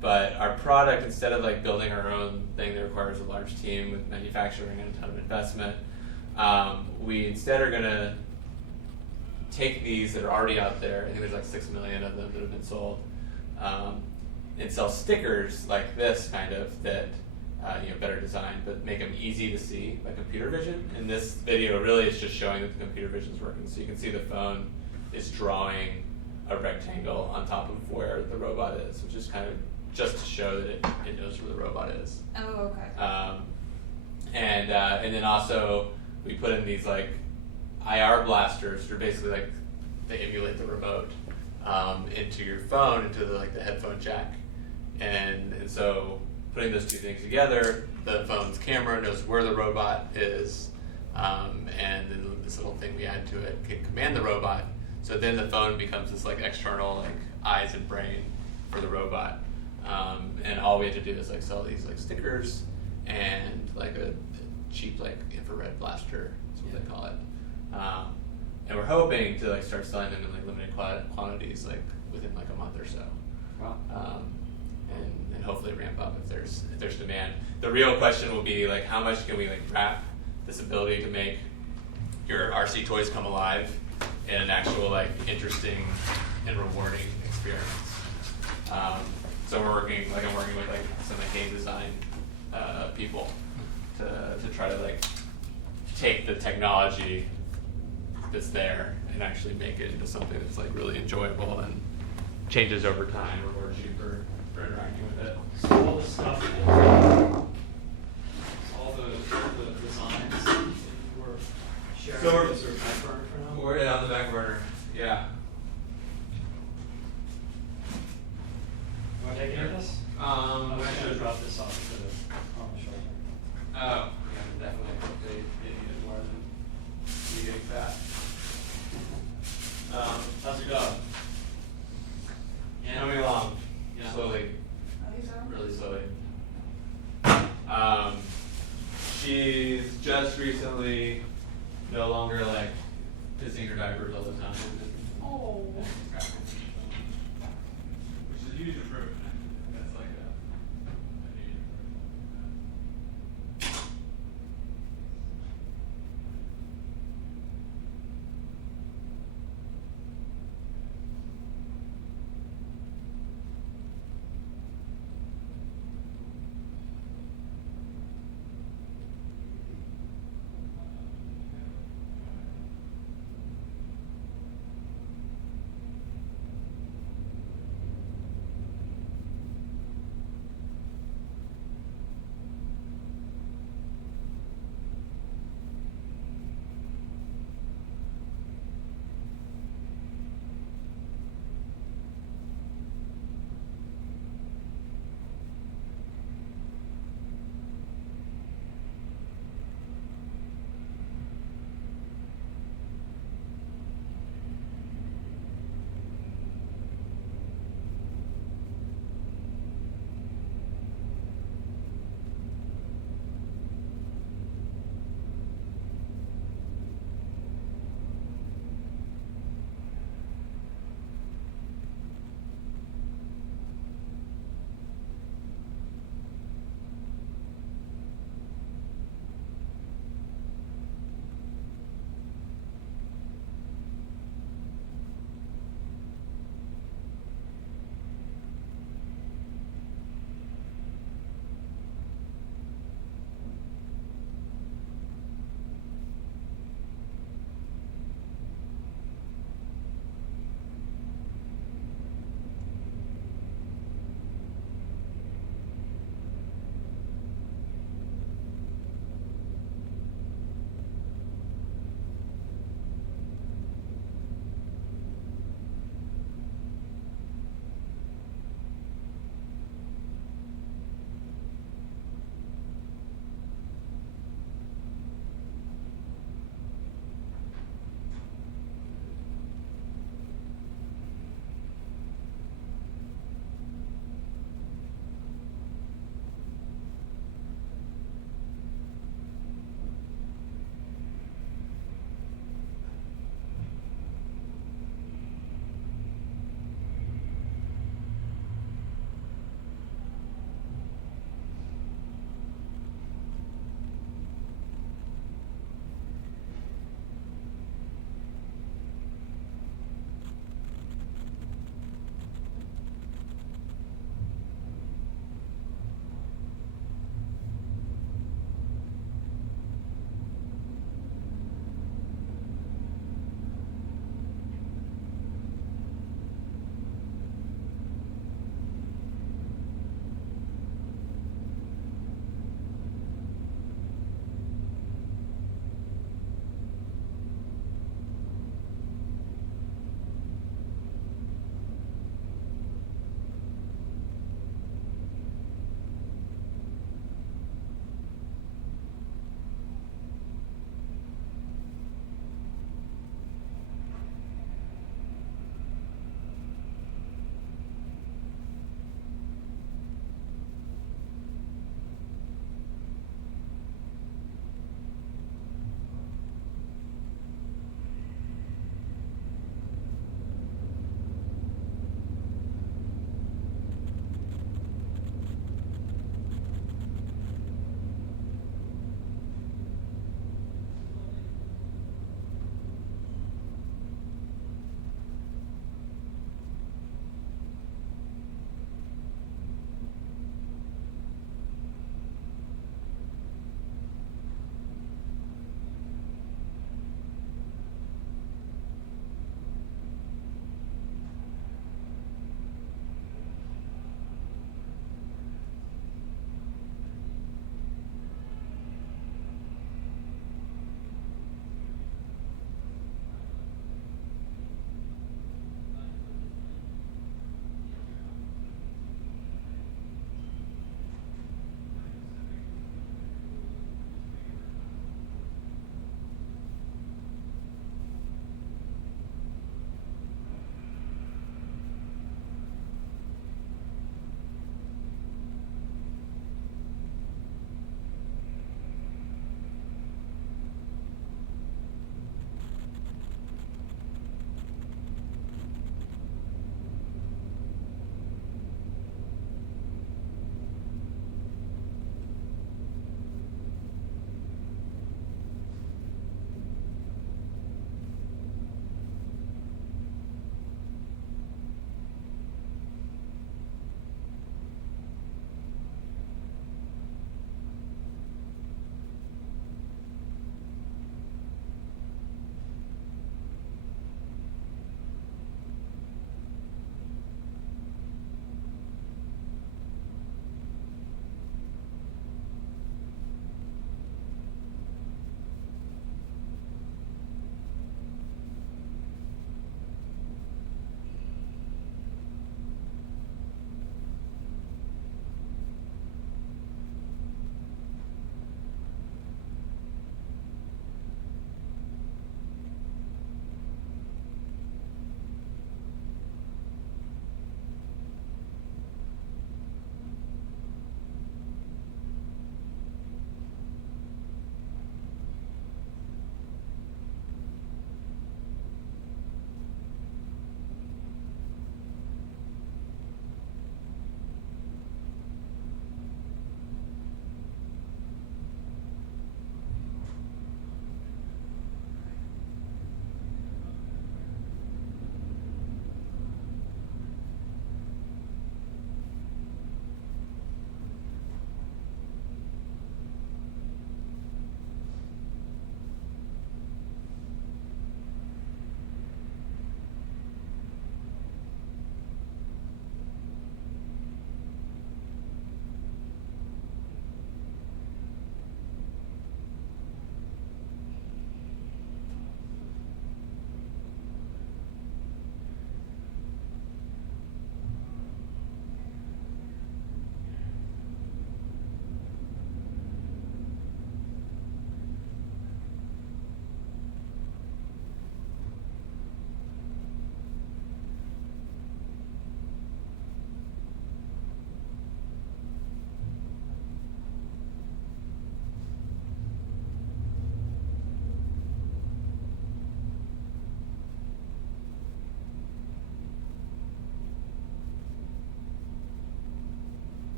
But our product, instead of like building our own thing that requires a large team with manufacturing and a ton of investment, we instead are gonna take these that are already out there, I think there's like 6 million of them that have been sold, and sell stickers like this kind of that better designed, but make them easy to see by computer vision. And this video really is just showing that the computer vision is working. So you can see the phone is drawing a rectangle on top of where the robot is, which is kind of just to show that it knows where the robot is. Oh, okay. And then also we put in these like IR blasters, which are basically like they emulate the remote into your phone, into the headphone jack, and so putting those two things together, the phone's camera knows where the robot is, and then this little thing we add to it can command the robot. So then the phone becomes this like external like eyes and brain for the robot, and all we have to do is like sell these like stickers and like a cheap like infrared blaster. That's what they call it. And we're hoping to like start selling them in like limited quantities like within like a month or so. Wow. And hopefully ramp up if there's demand. The real question will be like, how much can we like wrap this ability to make your RC toys come alive in an actual like interesting and rewarding experience. So I'm working with like some like game design people to try to like take the technology that's there and actually make it into something that's like really enjoyable and changes over time, rewards you for interacting with it. So all the stuff, all the designs that you were sharing, So we're- is there a back burner for now? We're on the back burner, yeah. You want to take care of this? I'm I'm gonna just going to drop this off to the shoulder. Oh, yeah, definitely. They need it more than you getting fat. How's your dog? Coming along, slowly, really slowly. She's just recently no longer like pissing her diapers all the time. Oh. Which is a huge improvement.